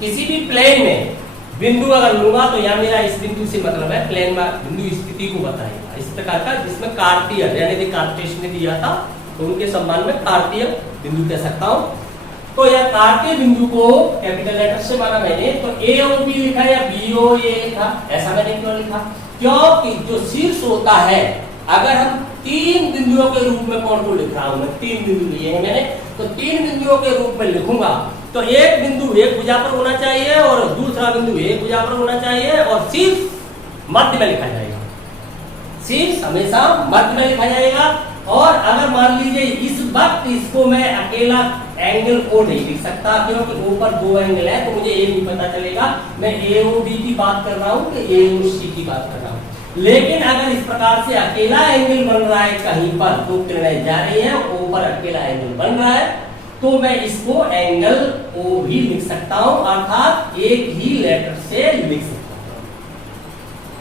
किसी भी प्लेन में बिंदु अगर लूंगा तो यहाँ मेरा इस बिंदु से मतलब है प्लेन में बिंदु स्थिति को बताएगा, इस प्रकार का, जिसमें कार्तीय यानी कार्टेशियन ने दिया था तो उनके सम्मान में कार्तीय बिंदु कह सकता हूँ। तो यह कार्तीय बिंदु को कैपिटल लेटर से माना मैंने, तो AOB लिखा या BOA लिखा। ऐसा मैंने क्यों लिखा? क्योंकि जो शीर्ष होता है, अगर हम तीन बिंदुओं के रूप में कोण को लिख रहा हूं, मैं तीन बिंदु लिए हैं मैंने, तो तीन बिंदुओं के रूप में लिखूंगा तो एक बिंदु एक भुजा पर होना चाहिए और दूसरा बिंदु एक भुजा पर होना चाहिए, और शीर्ष मध्य में लिखा जाएगा। शीर्ष हमेशा मध्य में लिखा जाएगा। और अगर मान लीजिए इस वक्त इसको मैं अकेला एंगल O नहीं लिख सकता, क्योंकि ऊपर दो एंगल है, तो मुझे ये नहीं पता चलेगा मैं AOB की बात कर रहा हूँ कि AOC की बात कर रहा हूँ। लेकिन अगर इस प्रकार से अकेला एंगल बन रहा है कहीं पर, दो किरणें जा रही है, ऊपर अकेला एंगल बन रहा है, तो मैं इसको एंगल O भी लिख सकता हूँ, अर्थात एक ही लेटर से लिख सकता हूँ,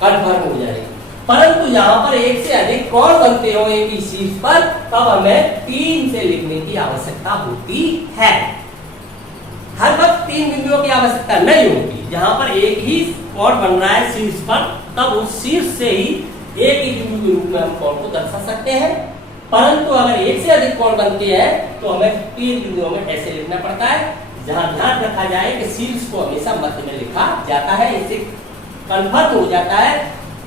कन्फर्म हो जाएगा। परंतु यहाँ पर एक से अधिक कोण बनते हो एक ही शीर्ष पर, तब हमें तीन से लिखने की आवश्यकता होती है। हर वक्त तीन बिंदुओं की आवश्यकता नहीं होती। जहां पर एक ही कोण बन रहा है शीर्ष पर, तब उस शीर्ष से ही एक ही बिंदु के रूप में हम कोण को दर्शा सकते हैं। परंतु अगर एक से अधिक कोण बनते हैं तो हमें तीन बिंदुओं में ऐसे लिखना पड़ता है, जहां ध्यान रखा जाए कि शीर्ष को हमेशा मध्य में लिखा जाता है। इससे कन्फर्म हो जाता है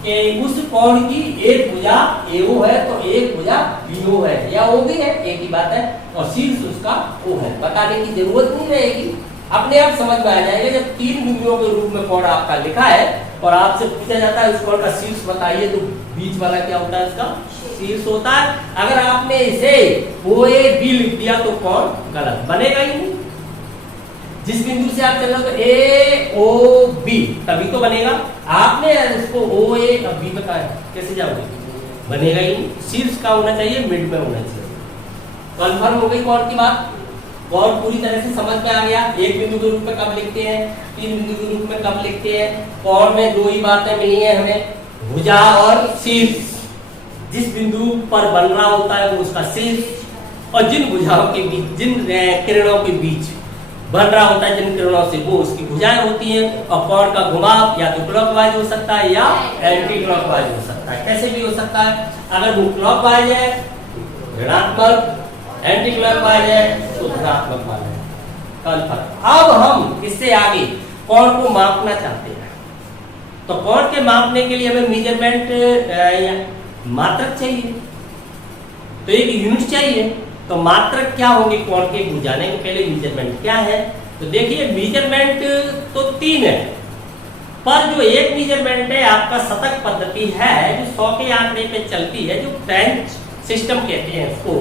कि उस कोण की एक भुजा AO है तो एक भुजा BO है या OB है, एक ही बात है, और शीर्ष उसका O है। बताने की जरूरत नहीं रहेगी, अपने आप समझ में आ जाएगा। जब तीन बिंदुओं के रूप में कोण आपका लिखा है और आपसे पूछा जाता है उस कोण का शीर्ष बताइए, तो बीच वाला क्या होता है? इसका शीर्ष होता है। अगर आपने इसे OAB लिख दिया तो कोण गलत बनेगा ही नहीं। जिस बिंदु से आप चल रहे हो तो AOB तभी तो बनेगा। आपने उसको OA और B बताया, कैसे जाओगे? बनेगा ही नहीं। शीर्ष का होना चाहिए, मिड में होना चाहिए। कन्फर्म हो गई कोण की बात? कोण पूरी तरह से समझ में आ गया। एक बिंदु के रूप में कब लिखते हैं, तीन बिंदु के रूप में कब लिखते हैं। कोण में दो ही बातें मिली है हमें, भुजा और शीर्ष। जिस बिंदु पर बन रहा होता है वो उसका शीर्ष, और जिन भुजाओं के बीच, जिन किरणों के बीच बन रहा होता है जिन किरणों से, वो उसकी भुजाएं होती हैं। और कोण का घुमाव या तो क्लॉकवाइज हो सकता है या एंटी क्लॉकवाइज हो सकता है, कैसे भी हो सकता है। अगर वो क्लॉकवाइज है ऋणात्मक, एंटी क्लॉकवाइज है तो धनात्मक मान है। अब हम इससे आगे कोण को मापना चाहते हैं, तो कोण के मापने के लिए हमें मेजरमेंट मात्रक चाहिए, तो एक यूनिट चाहिए। तो मात्रक क्या होंगे कोण के जाने के पहले मेजरमेंट क्या है। तो देखिए मेजरमेंट तो 3 है, पर जो एक मेजरमेंट है आपका शतक पद्धति है जो 100 के आंकड़े पे चलती है, जो फ्रेंच सिस्टम कहते हैं इसको।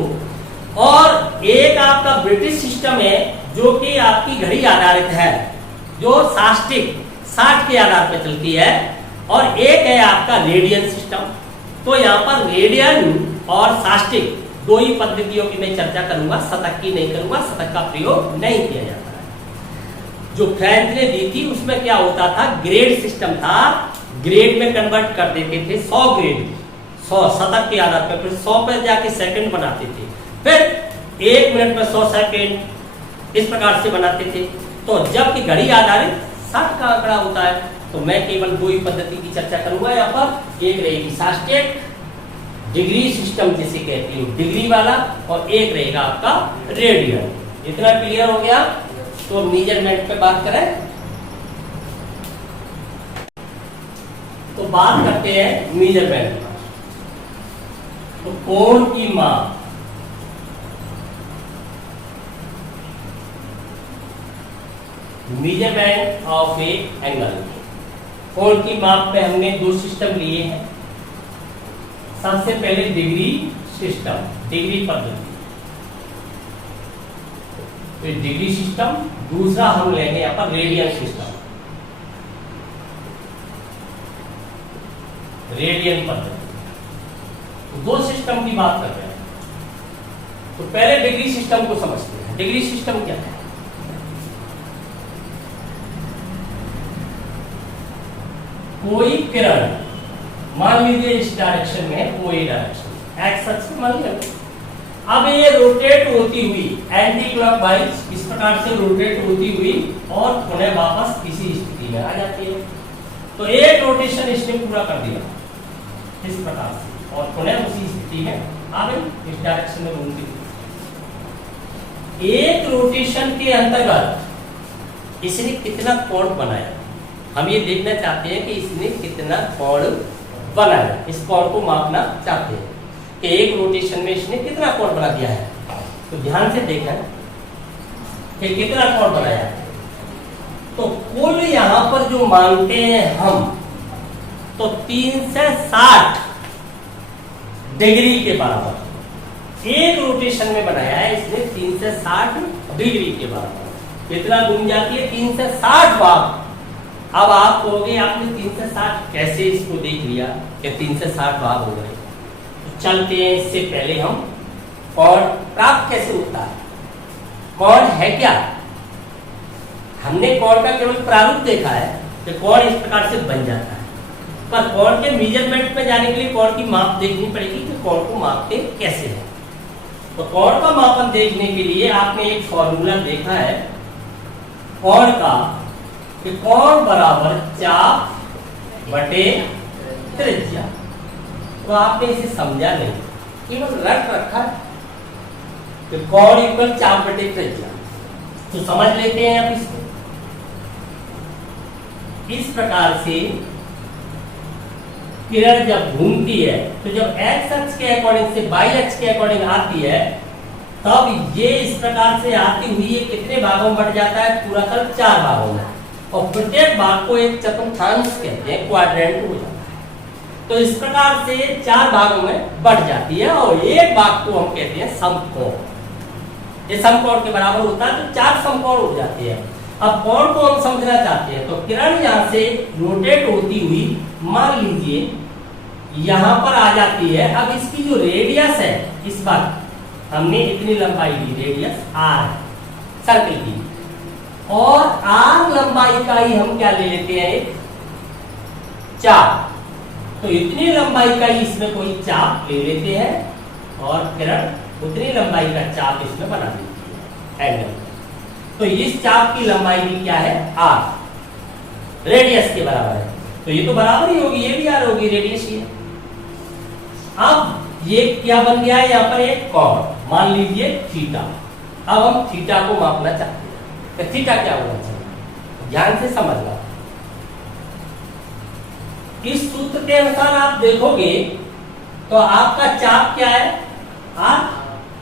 और एक आपका ब्रिटिश सिस्टम है जो कि आपकी घड़ी आधारित है, जो साष्टिक 60 के आधार पर चलती है। और एक है आपका रेडियन सिस्टम। तो यहाँ पर रेडियन और साष्टिक दो ही पद्धतियों की मैं चर्चा करूंगा, शतक की नहीं करूंगा, शतक का प्रयोग नहीं किया जाता है। जो फ्रेंच ने दी थी उसमें क्या होता था, ग्रेड सिस्टम था, ग्रेड में कन्वर्ट कर देते थे 100 ग्रेड, 100 शतक के आधार पर, फिर 100 पर जाके सेकंड बनाते थे, फिर 1 मिनट में 100 सेकंड, इस प्रकार से बनाते थे। तो जबकि घड़ी आधारित 60 का आंकड़ा होता है, तो मैं केवल दो ही पद्धति की चर्चा करूंगा यहाँ पर। एक रहेगी साष्टिक डिग्री सिस्टम जिसे कहते हैं, डिग्री वाला, और एक रहेगा आपका रेडियन। इतना क्लियर हो गया। तो मेजरमेंट पे बात करें तो बात करते हैं मेजरमेंट। तो कोण की माप, मेजरमेंट ऑफ ए एंगल। कोण की माप में हमने दो सिस्टम लिए हैं। सबसे पहले डिग्री सिस्टम, डिग्री पद्धति, तो डिग्री सिस्टम। दूसरा हम लेंगे यहाँ पर रेडियन सिस्टम, रेडियन पद्धति। तो दो सिस्टम की बात कर रहे हैं। तो पहले डिग्री सिस्टम को समझते हैं। डिग्री सिस्टम क्या है? कोई किरण, मान लीजिए इस डायरेक्शन में, कोई डायरेक्शन एक्स अक्ष मान लीजिए, अब ये रोटेट होती हुई एंटी क्लॉकवाइज इस प्रकार से रोटेट होती हुई और पुनः वापस इसी स्थिति में आ जाती है। तो एक रोटेशन इसने पूरा कर दिया इस प्रकार से, और पुनः उसी स्थिति में आ गई, इस डायरेक्शन में घूमती हुई। एक रोटेशन के अंतर्गत इसने कितना कोण बनाया, हम ये देखना चाहते हैं कि इसने कितना कोण बनाया। इस कोण को मापना चाहते हैं कि एक रोटेशन में इसने कितना कोण बना दिया है। तो ध्यान से देखें कि कितना कोण बनाया है। तो कुल यहां पर जो मानते हैं हम, तो 360 डिग्री के बराबर एक रोटेशन में बनाया है इसने, 360 डिग्री के बराबर। कितना घूम जाती है? 360 बार। अब आप कहोगे आपने 360 कैसे इसको देख लिया कि 360 भाग हो गए। तो चलते हैं, इससे पहले हम कोण प्राप्त कैसे होता है, कोण है क्या। हमने कोण का केवल प्रारूप देखा है कि कोण इस प्रकार से बन जाता है, पर कोण के मेजरमेंट में जाने के लिए कोण की माप देखनी पड़ेगी कि कोण को मापते कैसे है। तो कोण का मापन देखने के लिए आपने एक फॉर्मूला देखा है कोण का, कि कोण बराबर चाप बटे त्रिज्या। तो आपने इसे समझा नहीं, केवल रट रखा कि कोण इक्वल चाप बटे त्रिज्या। तो समझ लेते हैं अब इसको। इस प्रकार से किरण जब घूमती है, तो जब एक्स अक्ष के अकॉर्डिंग से वाई अक्ष के अकॉर्डिंग आती है, तब ये इस प्रकार से आती हुई ये कितने भागों में बढ़ जाता है? पूरा तल 4 भागों में, और प्रत्येक भाग को एक चतुर्थांश कहते हैं, क्वाड्रेंट हो जाता है। तो इस प्रकार से 4 भागों में बढ़ जाती है, और एक भाग को हम कहते हैं समकोण। ये समकोण के बराबर होता है, तो 4 समकोण हो जाते हैं। अब कोण को हम समझना चाहते हैं, तो किरण यहाँ से रोटेट होती हुई मान लीजिए यहाँ पर आ जाती है। अब इसकी जो रेडियस है, इस बार हमने इतनी लंबाई ली, रेडियस r सर्कल की, और r लंबाई का ही हम क्या ले लेते हैं? चाप। तो इतनी लंबाई का ही इसमें कोई चाप ले लेते हैं, और किरण उतनी लंबाई का चाप इसमें बना देती है एंगल। तो इस चाप की लंबाई भी क्या है, r, रेडियस के बराबर है। तो ये तो बराबर ही होगी, ये भी r होगी, रेडियस ही है। अब ये क्या बन गया है, यहाँ पर एक कोण, मान लीजिए थीटा। अब हम थीटा को मापना चाहते हैं, तो थीटा क्या होना चाहिए, ध्यान से समझना। इस सूत्र के अनुसार आप देखोगे तो आपका चाप क्या है, r,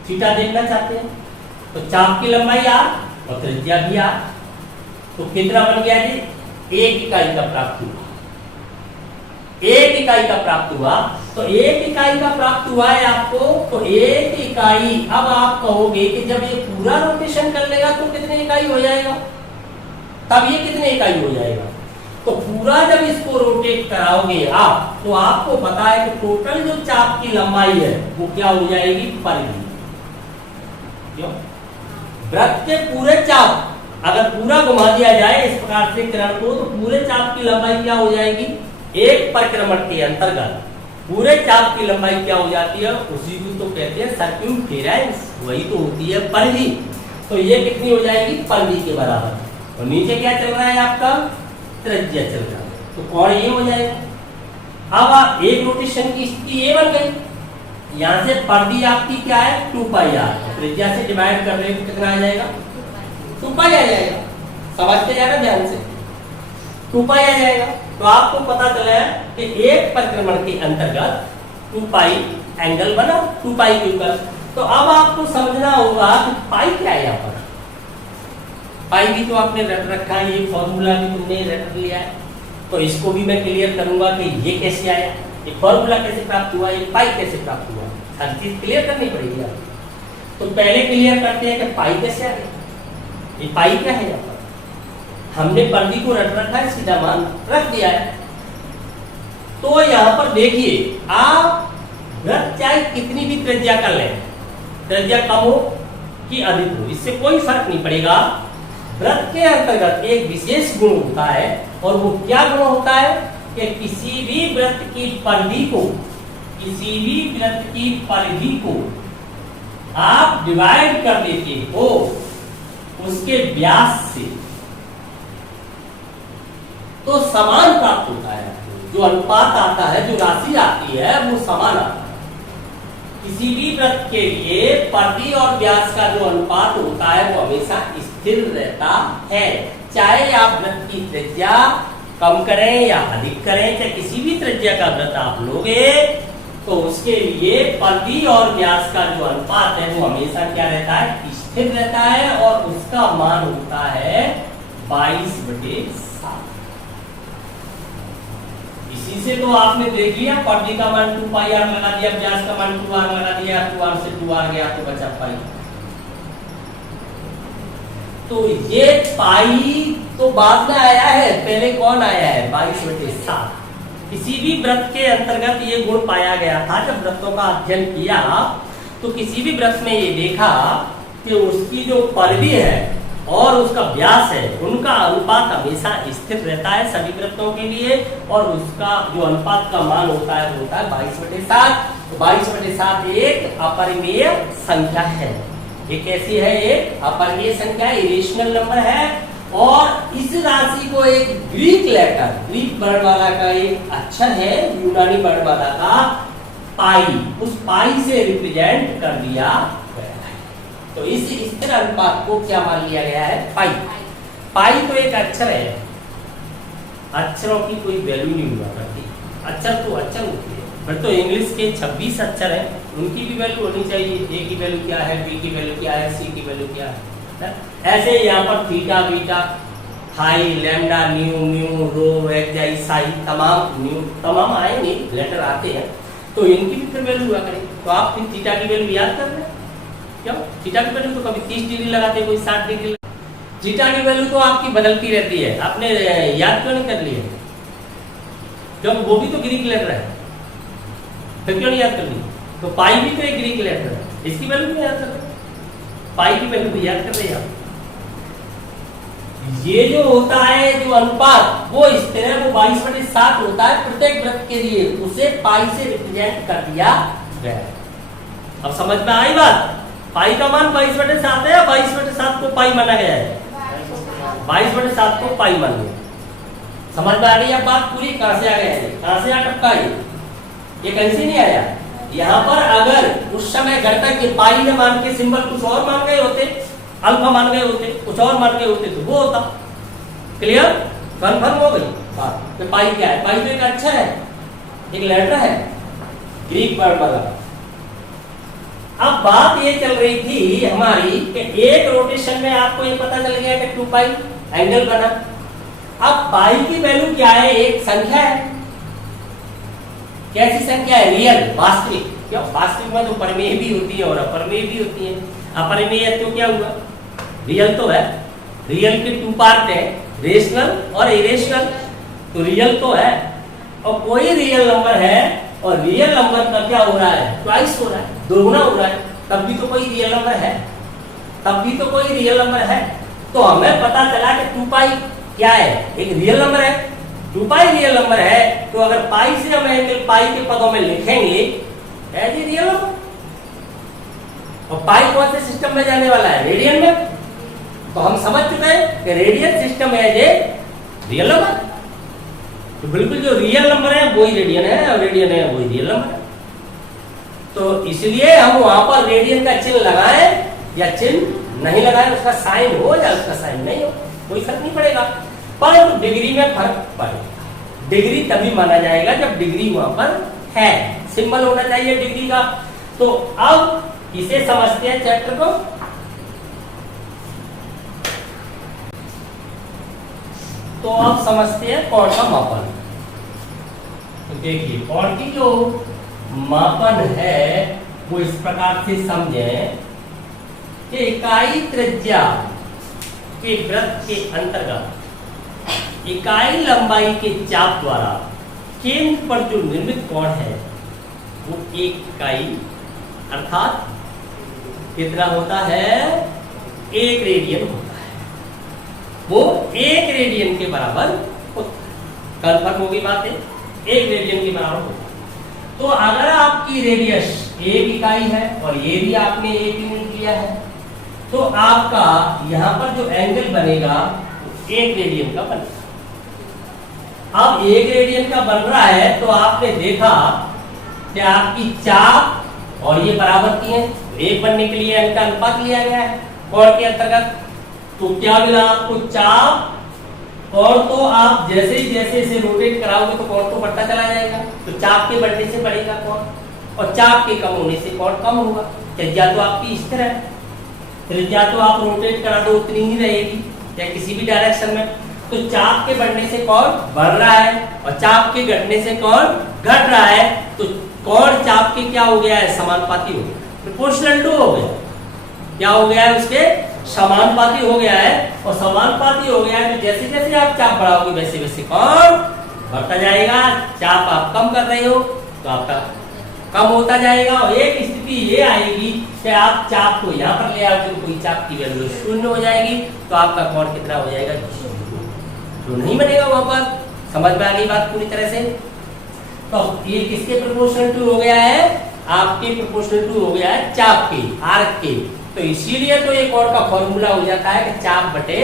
थीटा देखना चाहते हैं, तो चाप की लंबाई r और त्रिज्या भी r। तो कितना बन गया जी, 1 इकाई का प्राप्त हुआ, 1 इकाई का प्राप्त हुआ। तो 1 इकाई का प्राप्त हुआ है आपको, तो 1 इकाई, अब आप कहोगे कि जब ये पूरा रोटेशन कर लेगा तो कितने इकाई हो जाएगा, तब ये कितने इकाई हो जाएगा। तो पूरा जब इसको रोटेट कराओगे आप, तो आपको पता है कि टोटल जो चाप की लंबाई है वो क्या हो जाएगी, परिधि। क्यों, वृत्त के पूरे चाप अगर पूरा घुमा दिया जाए इस प्रकार से किरण को, तो पूरे चाप की लंबाई क्या हो जाएगी, एक परिक्रमण के अंतर्गत पूरे चाप की लंबाई क्या हो जाती है, उसी को तो कहते हैं सर्क्यूम्फेरेंस, वही तो होती है परिधि। तो ये कितनी हो जाएगी, परिधि के बराबर। और नीचे क्या चल रहा है आपका, त्रिज्या चल रहा है, तो कोण ये हो जाएगा। अब आप एक रोटेशन की स्थिति ये बन गई, यहाँ से परिधि आपकी क्या है, 2 पाई r, त्रिज्या से डिवाइड कर रहे हो कितना आ जाएगा, 2 पाई आ जाएगा। समझते जाना ध्यान से, 2 पाई आ जाएगा। तो आपको पता चला है कि एक परिक्रमण के अंतर्गत 2 पाई एंगल बना, 2 पाई के ऊपर। तो अब आपको समझना होगा कि पाई क्या है, यहाँ पर पाई भी तो आपने रट रखा है, ये फॉर्मूला भी तुमने रट लिया है। तो इसको भी मैं क्लियर करूंगा कि ये कैसे आया, ये फॉर्मूला कैसे प्राप्त हुआ, ये पाई कैसे प्राप्त हुआ, हर चीज क्लियर करनी पड़ेगी आपको। तो पहले क्लियर करते हैं कि पाई कैसे आ गया, ये पाई क्या है। यहाँ पर हमने परिधि को रट रखा है, सीधा मान रख दिया है। तो यहाँ पर देखिए, आप वृत्त चाहे कितनी भी त्रिज्या कर लें, त्रिज्या कम हो कि अधिक हो, इससे कोई फर्क नहीं पड़ेगा। वृत्त के अंतर्गत एक विशेष गुण होता है, और वो क्या गुण होता है कि किसी भी वृत्त की परिधि को, किसी भी वृत्त की परिधि को आप डिवाइड कर देते हो उसके व्यास से, तो समान प्राप्त होता है। जो अनुपात आता है, जो राशि आती है, वो समान आता है। किसी भी वृत्त के लिए परिधि और व्यास का जो अनुपात होता है वो हमेशा स्थिर रहता है। चाहे आप वृत्त की त्रिज्या कम करें या अधिक करें, चाहे किसी भी त्रिज्या का वृत्त आप लोगे, तो उसके लिए परिधि और व्यास का जो अनुपात है वो हमेशा क्या रहता है, स्थिर रहता है, और उसका मान होता है 22/7। इसी से तो आपने देख लिया, परिधि का मान 2 पाई r लगा दिया, व्यास का मान 2r लगा दिया, 2r से 2r गया तो बचा पाई। तो ये पाई तो बाद में आया है, पहले कौन आया है, 22/7। किसी भी वृत्त के अंतर्गत ये गुण पाया गया था। जब वृत्तों का अध्ययन किया तो किसी भी वृत्त में ये देखा कि उसकी जो परिधि है और उसका व्यास है, उनका अनुपात हमेशा स्थिर रहता है सभी वृत्तों के लिए, और उसका जो अनुपात का मान होता है वो होता है 22/7। तो 22/7 एक अपरिमेय संख्या है। ये कैसी है, एक अपरिमेय संख्या, इरेशनल नंबर है। और इस राशि को एक ग्रीक लेटर, ग्रीक वर्ण वाला का एक अक्षर है, यूनानी वर्ण वाला का पाई, उस पाई से रिप्रेजेंट कर दिया गया है। तो इस स्थिर अनुपात को क्या मान लिया गया है, पाई। पाई तो एक अक्षर है, अक्षरों की कोई वैल्यू नहीं हुआ करती, अक्षर तो अक्षर होती है। फिर तो इंग्लिश के 26 अक्षर हैं, उनकी भी वैल्यू होनी चाहिए। ए की वैल्यू क्या है, बी की वैल्यू क्या है, सी की वैल्यू क्या है। ऐसे यहाँ पर थीटा, बीटा, हाई, lambda, nu, mu, rho, x, psi, तमाम आएंगे, लेटर आते हैं, तो इनकी भी फिर वैल्यू हुआ करेगी। तो आप फिर थीटा की वैल्यू याद कर रहे हैं, क्यों? थीटा की वैल्यू तो कभी 30 डिग्री लगाते, कोई 60 डिग्री। थीटा की वैल्यू तो आपकी बदलती रहती है, आपने याद क्यों नहीं कर लिया? क्यों? वो भी तो ग्रीक लेटर है, फिर क्यों नहीं याद कर लिया? तो पाई भी तो एक ग्रीक लेटर है, इसकी वैल्यू क्यों याद कर रहे? पाई की वैल्यू तो याद कर रहे हैं आप। ये जो होता है, जो अनुपात, वो स्थिर है, वो 22/7 होता है प्रत्येक वृत्त के लिए, उसे पाई से रिप्रेजेंट कर दिया गया। अब समझ में आई बात? पाई का मान 22/7 है, 22/7 को पाई माना गया है। 22/7 को पाई मान लिया। समझ में आ गई अब बात पूरी? कहां से आ गया है, कहां से आ टपका ये कहीं से नहीं आया। यहाँ पर अगर उस समय घटक के पाई ने मान के सिंबल कुछ और मान गए होते, अल्फा मान गए होते, कुछ और मान गए होते तो वो होता। क्लियर? कन्फर्म हो गई बात? तो पाई क्या है? पाई तो एक अक्षर है, एक लेटर है ग्रीक वर्ड वाला। अब बात ये चल रही थी हमारी कि एक रोटेशन में आपको ये पता चल गया कि 2 पाई एंगल बना। अब पाई की वैल्यू क्या है? एक संख्या है। कैसी संख्या है? रियल, वास्तविक। क्यों? वास्तविक में तो परिमेय भी होती है और अपरिमेय भी होती है। अपरिमेय तो क्या हुआ? रियल तो है। रियल के 2 पार्ट है, रेशनल और इरेशनल। तो रियल तो है, और कोई रियल नंबर है और रियल नंबर का क्या हो रहा है? ट्वाइस हो रहा है, दोगुना हो रहा है, तब भी तो कोई रियल नंबर है, तब भी तो कोई रियल नंबर है। तो हमें पता चला कि 2 पाई क्या है? एक रियल नंबर है। 2 पाई रियल नंबर है, तो अगर पाई से हम एंगल पाई के पदों में लिखेंगे एज ए रियल नंबर। और पाई कौन से सिस्टम में जाने वाला है? रेडियन में। तो हम समझ चुके हैं कि radian system as a real number. तो बिल्कुल जो रियल नंबर है वही रेडियन है, और रेडियन है वही रियल नंबर है। तो इसलिए हम वहां पर रेडियन का चिन्ह लगाएं या चिन्ह नहीं लगाएं, उसका साइन हो या उसका साइन नहीं हो, कोई फर्क नहीं पड़ेगा। पर डिग्री में फर्क पड़ेगा। डिग्री तभी माना जाएगा जब डिग्री वहां पर है, सिंबल होना चाहिए डिग्री का। तो अब इसे समझते हैं चैप्टर को। तो अब समझते हैं कोण का मापन। तो देखिए कोण की जो मापन है वो इस प्रकार से समझें कि इकाई त्रिज्या के वृत्त के अंतर्गत इकाई लंबाई के चाप द्वारा केंद्र पर जो निर्मित कोण है वो 1 इकाई अर्थात कितना होता है? 1 रेडियन होता है। वो 1 रेडियन के बराबर कन्फर्म होगी बातें, 1 रेडियन के बराबर होता है। तो अगर आपकी रेडियस 1 इकाई है और ये भी आपने 1 यूनिट लिया है, तो आपका यहां पर जो एंगल बनेगा 1 रेडियन का बनेगा। अब 1 रेडियन का बन रहा है तो आपने देखा कि आपकी चाप और ये बराबर की है, एक बनने के लिए इनका अनुपात लिया गया है कोण के अंतर्गत। तो क्या मिला आपको? चाप। कोण तो आप जैसे इसे रोटेट कराओगे तो कोण तो बढ़ता चला जाएगा, तो चाप के बढ़ने से बढ़ेगा कोण, और चाप के कम होने से कोण कम होगा। त्रिज्या तो आपकी स्थिर है, त्रिज्या तो आप रोटेट करा दो उतनी ही रहेगी या किसी भी डायरेक्शन में। तो चाप के बढ़ने से कोण बढ़ रहा है और चाप के घटने से कोण घट रहा है। तो कोण चाप के क्या हो गया है? समानुपाती हो गया, प्रोपोर्शनल टू हो गया। क्या हो गया है? उसके समानुपाती हो गया है। और समानुपाती हो गया है तो जैसे जैसे आप चाप बढ़ाओगे वैसे वैसे कोण बढ़ता जाएगा। चाप आप कम कर रहे हो तो आपका कम होता जाएगा। और एक स्थिति ये आएगी कि आप चाप को यहाँ पर ले आओगे तो कोई चाप की वैल्यू 0 हो जाएगी, तो आपका कोण कितना हो जाएगा? तो नहीं बनेगा वहां पर। समझ में आ गई बात पूरी तरह से? तो ये किसके प्रोपोर्शनल टू हो गया है? आपके प्रोपोर्शनल टू हो गया है चाप के, आर्क के। तो इसीलिए तो एक कोण का फॉर्मूला हो जाता है कि चाप बटे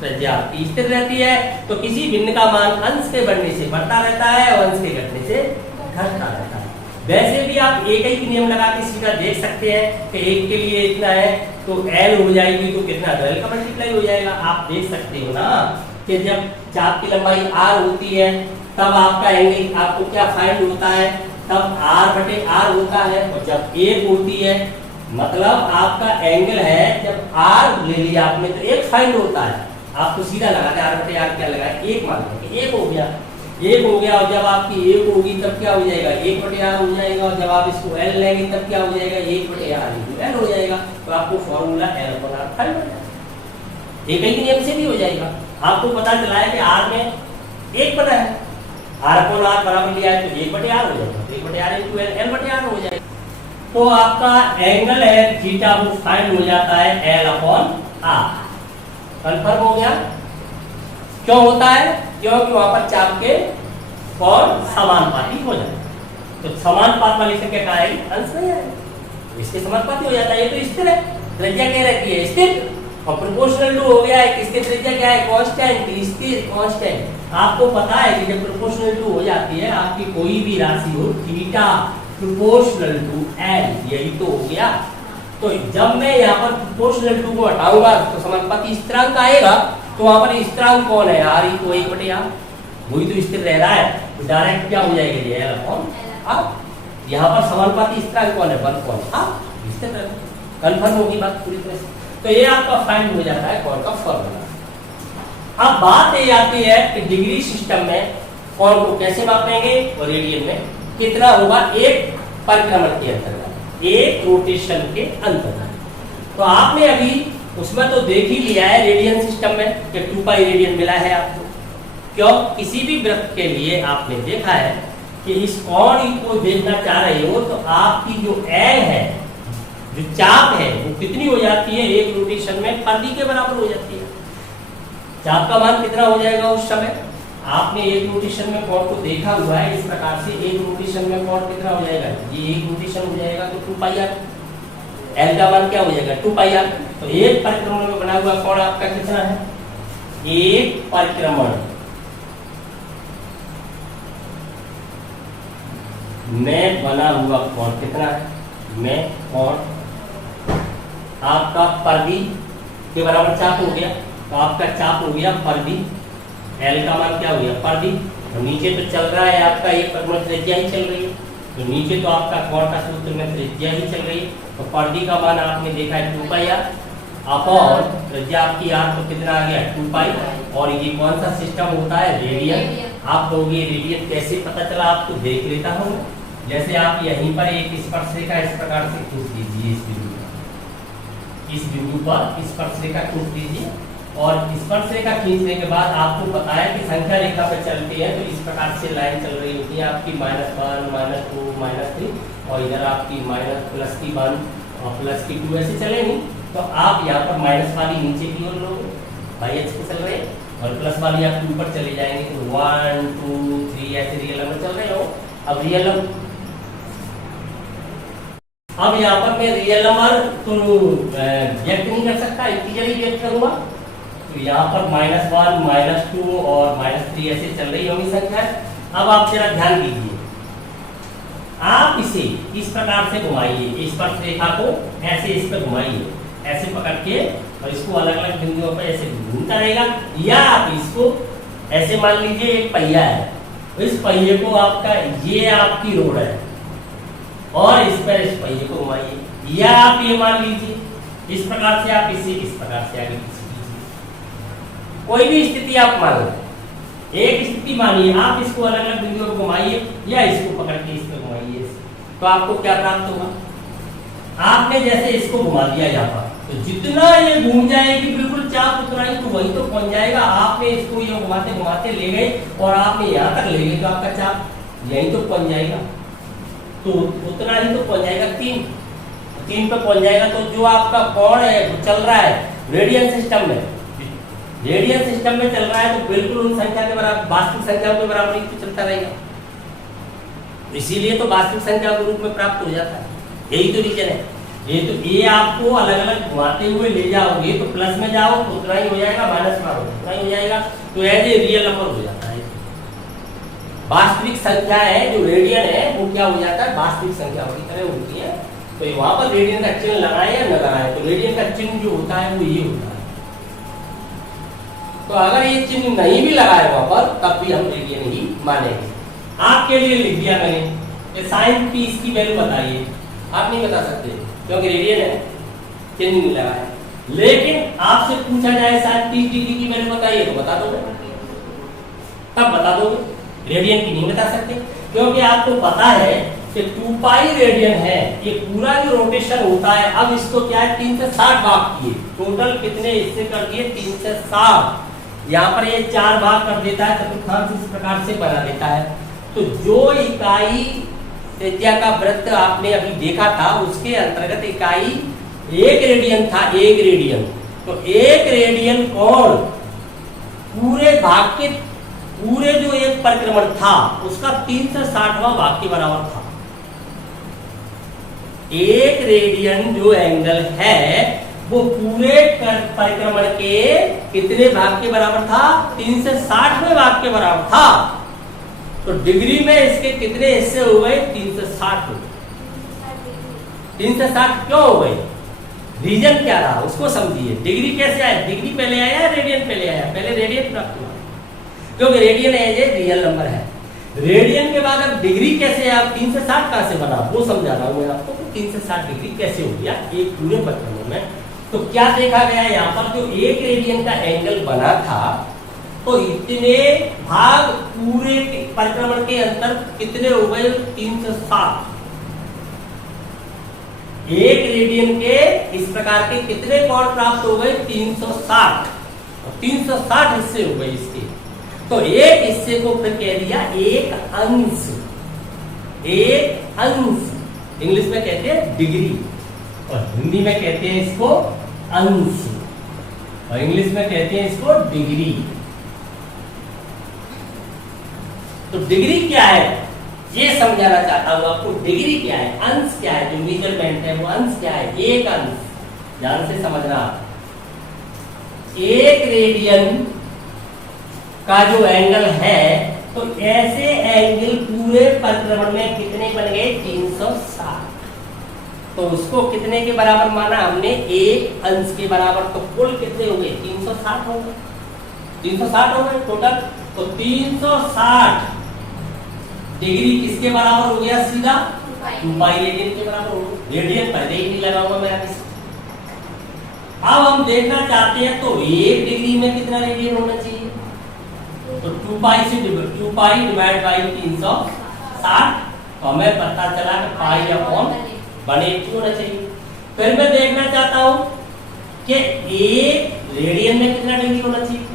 त्रिज्या स्थिर रहती है। तो किसी भिन्न का मान अंश के बढ़ने से बढ़ता रहता है और अंश के घटने से घटता रहता है। वैसे भी आप एक ही नियम लगा के सीधा देख सकते हैं कि 1 के लिए इतना है तो L हो जाएगी तो कितना? तो L का मल्टीप्लाई हो जाएगा। आप देख सकते हो ना कि जब चाप की लंबाई R होती है तब आपका एंगल आपको क्या फाइंड होता है? तब R बटे R होता है। और जब 1 होती है मतलब आपका एंगल है, जब R ले लिया आपने तो 1 फाइंड होता है। आपको सीधा लगाते R बटे R क्या लगाए? 1 मान लो 1 हो गया, 1 हो गया। और जब आपकी 1 होगी तब क्या हो जाएगा? 1 बटे R हो जाएगा। और जब आप इसको L लेंगे तब क्या हो जाएगा? 1 बटे R L हो जाएगा। तो आपको फॉर्मूला L बटे R फाइंड हो जाएगा। एक ही नियम से भी हो जाएगा। आपको पता चला है कि R में 1 बना है, R अपॉन R बराबर लिया है तो 1 बटे R हो जाएगा। 1 बटे R इंटू L बटे R हो जाएगा। तो आपका एंगल है थीटा वो फाइंड हो जाता है L अपॉन R। कन्फर्म हो गया? क्यों होता है? क्योंकि वहां पर चाप के कोण समानुपाती हो जाए। तो समानुपात वाली संख्या का अंश नहीं आएगा, इसके समानुपाती हो जाता है। ये तो स्थिर है, त्रिज्या क्या रहती है? स्थिर। और प्रोपोर्शनल टू हो गया है, किसके त्रिज्या क्या है, कांस्टेंट, स्थिर कांस्टेंट। आपको पता है कि जब प्रोपोर्शनल टू हो जाती है आपकी कोई भी राशि हो, थीटा प्रोपोर्शनल टू एल, यही तो हो गया। तो जब मैं यहाँ पर प्रोपोर्शनल टू को हटाऊंगा तो समानुपाती स्थिरांक आएगा, तो वहां पर स्थिरांक कौन है, आर ई को 1/r, वही तो स्थिर रह रहा है, तो डायरेक्ट क्या हो जाएगा ये एल अपॉन आर। यहाँ पर समानुपाती स्थिरांक कौन है, 1 कौन, हाँ स्थिर रहेगा। कंफर्म होगी बात पूरी तरह से। तो ये आपका फाइंड हो जाता है कोण का फॉर्मूला। अब बात ये आती है कि डिग्री सिस्टम में कोण को कैसे मापेंगे और रेडियन में कितना होगा एक परिक्रमण के अंतर्गत, एक रोटेशन के अंतर्गत। तो आपने अभी उसमें तो देख ही लिया है रेडियन सिस्टम में कि 2 पाई रेडियन मिला है आपको। क्यों, किसी भी वृत्त के लिए आपने देखा है कि इस कोण को देखना चाह रहे हो तो आपकी जो एल है, जो चाप है, वो कितनी हो जाती है एक रोटेशन में, पर्दी के बराबर हो जाती है। चाप का मान कितना हो जाएगा उस समय, आपने एक रोटेशन में कोण को देखा हुआ है इस प्रकार से, एक रोटेशन में कोण कितना हो जाएगा, ये एक रोटेशन हो जाएगा तो 2 पाई आर, एल का मान क्या हो जाएगा 2 पाई आर। तो एक परिक्रमण में बना हुआ कोण आपका कितना है, एक परिक्रमण में बना हुआ कोण कितना है, में कोण आपका पर्दी के बराबर चाप हो गया, तो आपका चाप हो गया पर्दी, एल का मान क्या हो गया पर्दी, और नीचे तो चल रहा है आपका एक परिक्रमण त्रिज्या ही चल रही है, तो नीचे तो आपका कोण का सूत्र में त्रिज्या ही चल रही है, तो पर्दी का मान आपने देखा है 2 पाई आर अपॉन त्रिज्या आपकी आर, तो कितना आ गया 2 पाई। और ये कौन सा सिस्टम होता है, रेडियन। आप लोगे रेडियन कैसे पता चला, आपको देख लेता हूँ। जैसे आप यहीं पर एक स्पर्शरेखा इस प्रकार से खींच लीजिए, इस बिंदु पर स्पर्शरेखा खींच लीजिए, और स्पर्शरेखा खींचने के बाद आपको पता है कि संख्या रेखा पर चलते हैं तो इस प्रकार से लाइन चल रही होती है आपकी -1 -2 -3, और इधर आपकी प्लस की 1 और प्लस की 2 ऐसे चलेंगी। तो आप यहाँ पर माइनस वाली नीचे की ओर लोगे, बाई एच पे चल रहे हैं, और प्लस वाली आप ऊपर चले जाएंगे, तो 1 2 3 ऐसे रियल नंबर चल रहे हो। अब रियल नंबर, अब यहाँ पर मैं रियल नंबर तो व्यक्त नहीं कर सकता, इंटीजर ही व्यक्त करूंगा। तो यहाँ पर -1 -2 और -3 ऐसे चल रही होगी संख्या। अब आप जरा ध्यान दीजिए, आप इसे इस प्रकार से घुमाइए, स्पर्शरेखा को ऐसे इस पर घुमाइए, ऐसे पकड़ के, और इसको अलग अलग बिंदुओं पर ऐसे घूमता रहेगा। या आप इसको ऐसे मान लीजिए एक पहिया है, तो इस पहिए को आपका, ये आपकी रोड है, और इस पर इस पहिए को घुमाइए। या आप ये मान लीजिए इस प्रकार से, आप इसे इस प्रकार से आगे खींच लीजिए, कोई भी स्थिति आप मान लो, एक स्थिति मानिए, आप इसको अलग अलग बिंदुओं पर घुमाइए या इसको पकड़ के इस पर घुमाइए, तो आपको क्या प्राप्त होगा। आपने जैसे इसको घुमा दिया यहाँ पर, तो जितना ये घूम जाएगी बिल्कुल चाप उतना ही तो वही तो पहुंच जाएगा। आपने इसको ये घुमाते घुमाते ले गए और आपने यहाँ तक ले गए, तो आपका चाप यही तो पहुंच जाएगा, तो उतना ही तो पहुंच जाएगा, 3 पे पहुंच जाएगा। तो जो आपका कोण है वो चल रहा है रेडियन सिस्टम में, रेडियन सिस्टम में चल रहा है, तो बिल्कुल उन संख्या के बराबर, वास्तविक संख्या के बराबर ही तो चलता रहेगा। इसीलिए तो वास्तविक संख्या के रूप में प्राप्त हो जाता है, यही तो रीजन है। ये तो ये आपको अलग अलग घुमाते हुए ले जाओगे तो प्लस में जाओ तो उतना ही हो जाएगा, माइनस में उतना ही हो जाएगा, तो एज ए रियल नंबर हो जाता है। वास्तविक संख्या है जो रेडियन है वो क्या हो जाता है, वास्तविक संख्या की तरह होती है। तो वहां पर रेडियन का चिन्ह लगाए या न लगाए, तो रेडियन का चिन्ह जो होता है वो ये होता है। तो अगर ये चिन्ह नहीं भी लगाए वहां पर, तब भी हम रेडियन ही मानेंगे। आपके लिए लिख दिया मैंने, साइन पी इसकी वैल्यू बताइए, आप नहीं बता सकते क्योंकि रेडियन है, चिन्ह नहीं लगाया। लेकिन आपसे पूछा जाए साइन 30 डिग्री की वैल्यू बताइए, तो बता दोगे, तब बता दोगे, रेडियन की नहीं बता सकते, क्योंकि आपको पता है कि 2 पाई रेडियन है, ये पूरा जो रोटेशन होता है। अब इसको क्या है, 3 से 60 भाग किए, टोटल कितने हिस्से कर दिए, 3 से 60। यहाँ पर ये 4 भाग कर देता है, चतुर्थांश इस प्रकार से बना देता है। तो जो इकाई त्रिज्या का वृत्त आपने अभी देखा था, उसके अंतर्गत इकाई 1 रेडियन था, 1 रेडियन। तो 1 रेडियन कोण पूरे भाग के, पूरे जो एक परिक्रमण था उसका 3 से 60वां भाग के बराबर था। 1 रेडियन जो एंगल है वो पूरे परिक्रमण के कितने भाग के बराबर था? 360वें भाग के बराबर था। तो डिग्री में इसके कितने हिस्से हो गए? 360 हो गए। 360 क्यों हो गए? रीजन क्या रहा उसको समझिए। डिग्री कैसे आया? डिग्री पहले आया, रेडियन पहले आया? पहले रेडियन प्राप्त हुआ, क्योंकि radian as a real number है। रेडियन के बाद अब डिग्री कैसे है? 360 कहां से बना वो समझा रहा हूं मैं आपको। 360 डिग्री कैसे हो गया एक पूरे परिक्रमण में? तो क्या देखा गया यहाँ पर? जो एक रेडियन का एंगल बना था, तो इतने भाग पूरे परिक्रमण के अंतर कितने हो गए? 360। एक रेडियन के इस प्रकार के कितने कोण प्राप्त हो गए? 360। 360 हिस्से हो गए इसके। तो एक हिस्से को फिर कह दिया एक अंश। एक अंश इंग्लिश में कहते हैं डिग्री, और हिंदी में कहते हैं इसको अंश, और इंग्लिश में कहते हैं इसको डिग्री। तो डिग्री क्या है ये समझाना चाहता हूं आपको। डिग्री क्या है, अंश क्या है, जो मेजरमेंट है वो अंश क्या है? एक अंश। ध्यान से समझना, एक रेडियन का जो एंगल है, तो ऐसे एंगल पूरे परिक्रमण में कितने बन गए? 360। तो उसको कितने के बराबर माना हमने? एक अंश के बराबर। तो कुल कितने हो गए? 360 हो गए। 360 हो गए टोटल। तो 360 डिग्री किसके बराबर हो गया? सीधा 2 पाई रेडियन के बराबर हो गया। रेडियन पहले ही नहीं लगा हुआ मेरा किसी। अब हम देखना चाहते हैं तो एक डिग्री में कितना रेडियन होना चाहिए? तो 2 पाई से 2 पाई डिवाइड बाई 360, तो हमें पता चला कि पाई अपॉन 180 होना चाहिए। फिर मैं देखना चाहता हूं कि एक रेडियन में कितना डिग्री होना चाहिए।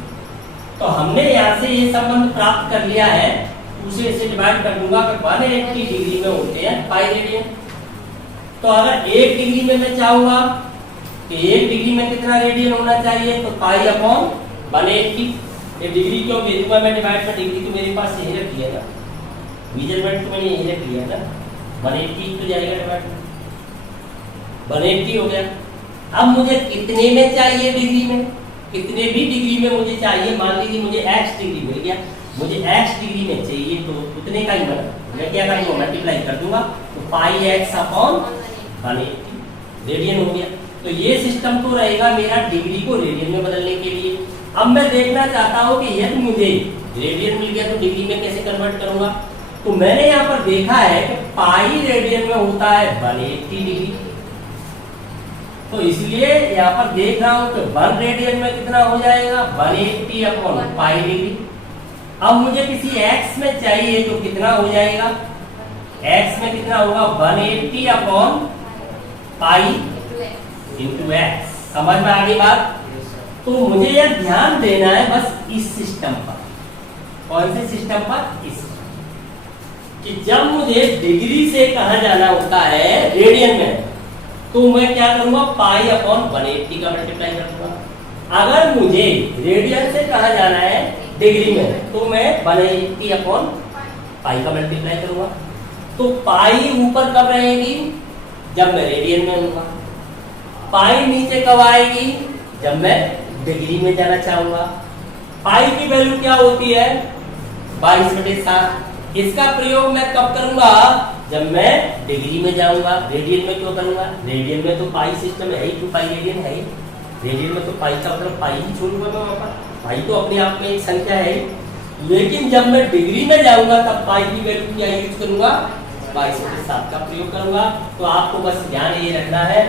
तो हमने यहां से ये संबंध प्राप्त कर लिया है, उसे से डिवाइड कर दूंगा कि 180 डिग्री में होते हैं पाई रेडियन। तो अगर एक डिग्री में मैं चाहूंगा कि एक डिग्री में कितना रेडियन होना चाहिए, तो पाई अपॉन 180। ये डिग्री क्यों भेजूंगा मैं डिवाइड कर? डिग्री तो मेरे पास यही रख दिया था, मेजरमेंट तो मैंने यही रख दिया था। 180 तो जाएगा डिवाइड, 180 हो गया। अब मुझे कितने में चाहिए? डिग्री में कितने भी डिग्री में मुझे चाहिए। मान लीजिए मुझे x डिग्री मिल गया, मुझे x डिग्री में चाहिए, तो उतने का ही बना। मैं क्या करूँगा? मल्टीप्लाई कर दूंगा, तो पाई x अपॉन 180 रेडियन हो गया। तो ये सिस्टम तो रहेगा मेरा डिग्री को रेडियन में बदलने के लिए। अब मैं देखना चाहता हूं कि यदि मुझे रेडियन मिल गया तो डिग्री में कैसे कन्वर्ट करूंगा। तो मैंने यहाँ पर देखा है कि पाई रेडियन में होता है 180 डिग्री, तो इसलिए यहाँ पर देख रहा हूं कि 1 रेडियन में कितना हो जाएगा? 180 अपॉन पाई डिग्री। अब मुझे किसी x में चाहिए तो कितना हो जाएगा? x में कितना होगा? 180 अपॉन पाई इंटू x। समझ में आ गई बात? तो मुझे यह ध्यान देना है बस इस सिस्टम पर। कौन से सिस्टम पर? इस, कि जब मुझे डिग्री से कहा जाना होता है रेडियन में, तो मैं क्या करूंगा? पाई अपॉन 180 का मल्टीप्लाई कर दूंगा। अगर मुझे रेडियन से कहा जाना है डिग्री में, तो मैं 180 अपॉन पाई का मल्टीप्लाई करूंगा। तो पाई ऊपर कब रहेगी? जब मैं रेडियन में हूंगा। पाई नीचे कब आएगी? जब मैं डिग्री में जाना चाहूंगा। पाई की वैल्यू क्या होती है? 22/7। इसका प्रयोग मैं कब करूंगा? जब मैं डिग्री में जाऊंगा। रेडियन में क्यों करूंगा? रेडियन में तो पाई सिस्टम है ही, 2 पाई रेडियन है ही। रेडियन में तो पाई का मतलब पाई ही छोड़ूंगा मैं वहां पर। पाई तो अपने आप में एक संख्या है, लेकिन जब मैं डिग्री में जाऊंगा तब पाई की वैल्यू क्या यूज करूंगा? 22/7 का प्रयोग करूंगा। तो आपको बस ध्यान ये रखना है,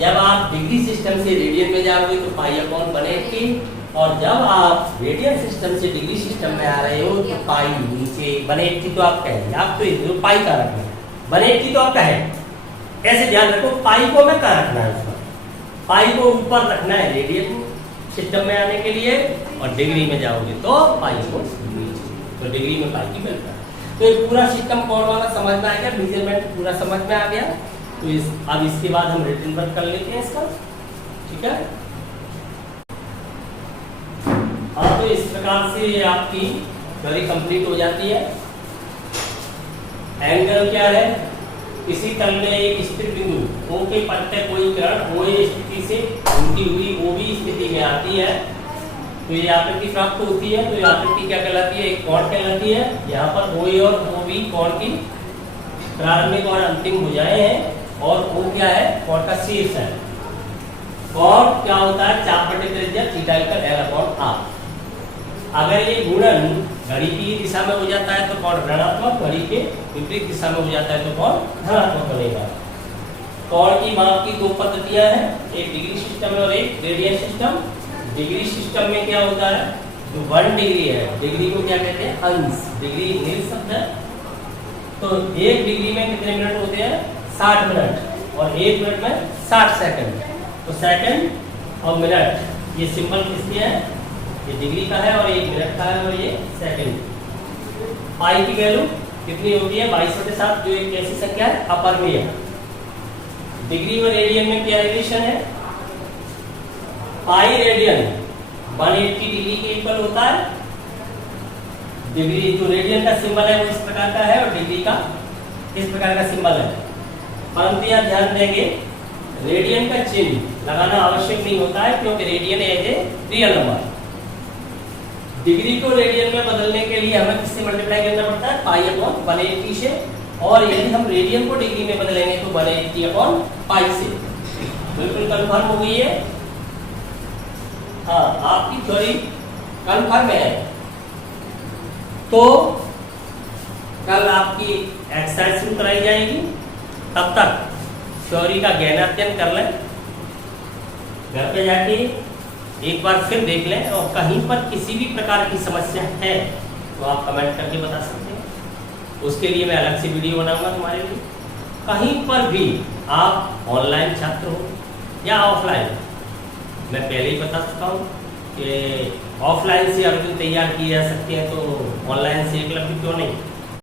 जब आप डिग्री सिस्टम से रेडियन में जाओगे तो पाई अपॉन 180, और जब आप रेडियन सिस्टम से डिग्री सिस्टम में आ रहे हो तो पाई नीचे 180 तो आप कहेंगे, आप तो पाई का रखना है, 180 तो आपका है। कैसे ध्यान रखो? पाई को मैं कहाँ रखना है? उसका पाई को ऊपर रखना है रेडियन सिस्टम में आने के लिए, और डिग्री में जाओगे तो पाई को नीचे, तो डिग्री में पाई की वैल्यू। तो ये पूरा सिस्टम कौन वाला समझ में आ गया? मेजरमेंट पूरा समझ में आ गया। तो अब इसके बाद हम रिटन वर्क कर लेते हैं इसका, ठीक है। हाँ, तो इस प्रकार से आपकी थ्योरी कंप्लीट हो जाती है। एंगल क्या है? इसी तल में एक स्थिर बिंदु O के पद पे कोई किरण OA स्थिति से उनकी हुई OB स्थिति में आती है तो ये आकृति प्राप्त होती है। तो ये आकृति क्या कहलाती है? एक कोण कहलाती है। यहाँ पर OA और OB कोण की प्रारंभिक और अंतिम भुजाएं हैं और O क्या है? कोण का शीर्ष है। कोण क्या होता है? चाप बटे त्रिज्या theta equal L upon R। अगर ये गुणन घड़ी की दिशा में हो जाता है तो कोण ऋणात्मक, घड़ी के विपरीत दिशा में हो जाता है तो कोण धनात्मक बनेगा। कोण की माप की दो पद्धतियां हैं, एक डिग्री सिस्टम है और एक रेडियन सिस्टम। डिग्री सिस्टम में क्या होता है? जो 1 डिग्री है, डिग्री को क्या कहते हैं? अंश। डिग्री इंग्लिश शब्द है। तो 1 डिग्री में कितने मिनट होते हैं? 60 मिनट और 1 मिनट में 60 सेकंड। तो सेकंड और मिनट ये सिंबल किसके है? ये डिग्री का है और 1 मिनट का है और ये सेकंड। पाई की वैल्यू कितनी होती है? 22/7, जो एक कैसी संख्या है? अपरिमेय। डिग्री और रेडियन में क्या रिलेशन है? पाई रेडियन 180 डिग्री के इक्वल होता है। डिग्री जो रेडियन का सिंबल है वो इस प्रकार का है और डिग्री का इस प्रकार का सिंबल है। परंतु आप ध्यान देंगे रेडियन का चिन्ह लगाना आवश्यक नहीं होता है क्योंकि radian as a real number. Degree को रेडियन में बदलने के लिए हमें किससे मल्टीप्लाई करना पड़ता है? पाई अपॉन 180 से। और यदि हम रेडियन को डिग्री में बदलेंगे तो 180 अपॉन पाई से। बिल्कुल कंफर्म हो गई है? हाँ, आपकी थ्योरी कंफर्म है। तो कल आपकी एक्सरसाइज शुरू कराई जाएगी, तब तक थ्योरी का गहन अध्ययन कर लें। घर पे जाके एक बार फिर देख लें और कहीं पर किसी भी प्रकार की समस्या है तो आप कमेंट करके बता सकते हैं। उसके लिए मैं अलग से वीडियो बनाऊंगा तुम्हारे लिए। कहीं पर भी आप ऑनलाइन छात्र हो या ऑफलाइन, मैं पहले ही बता चुका हूँ कि ऑफलाइन से अर्जुन तैयार किए जा सकते हैं तो ऑनलाइन से एकलव्य क्यों नहीं।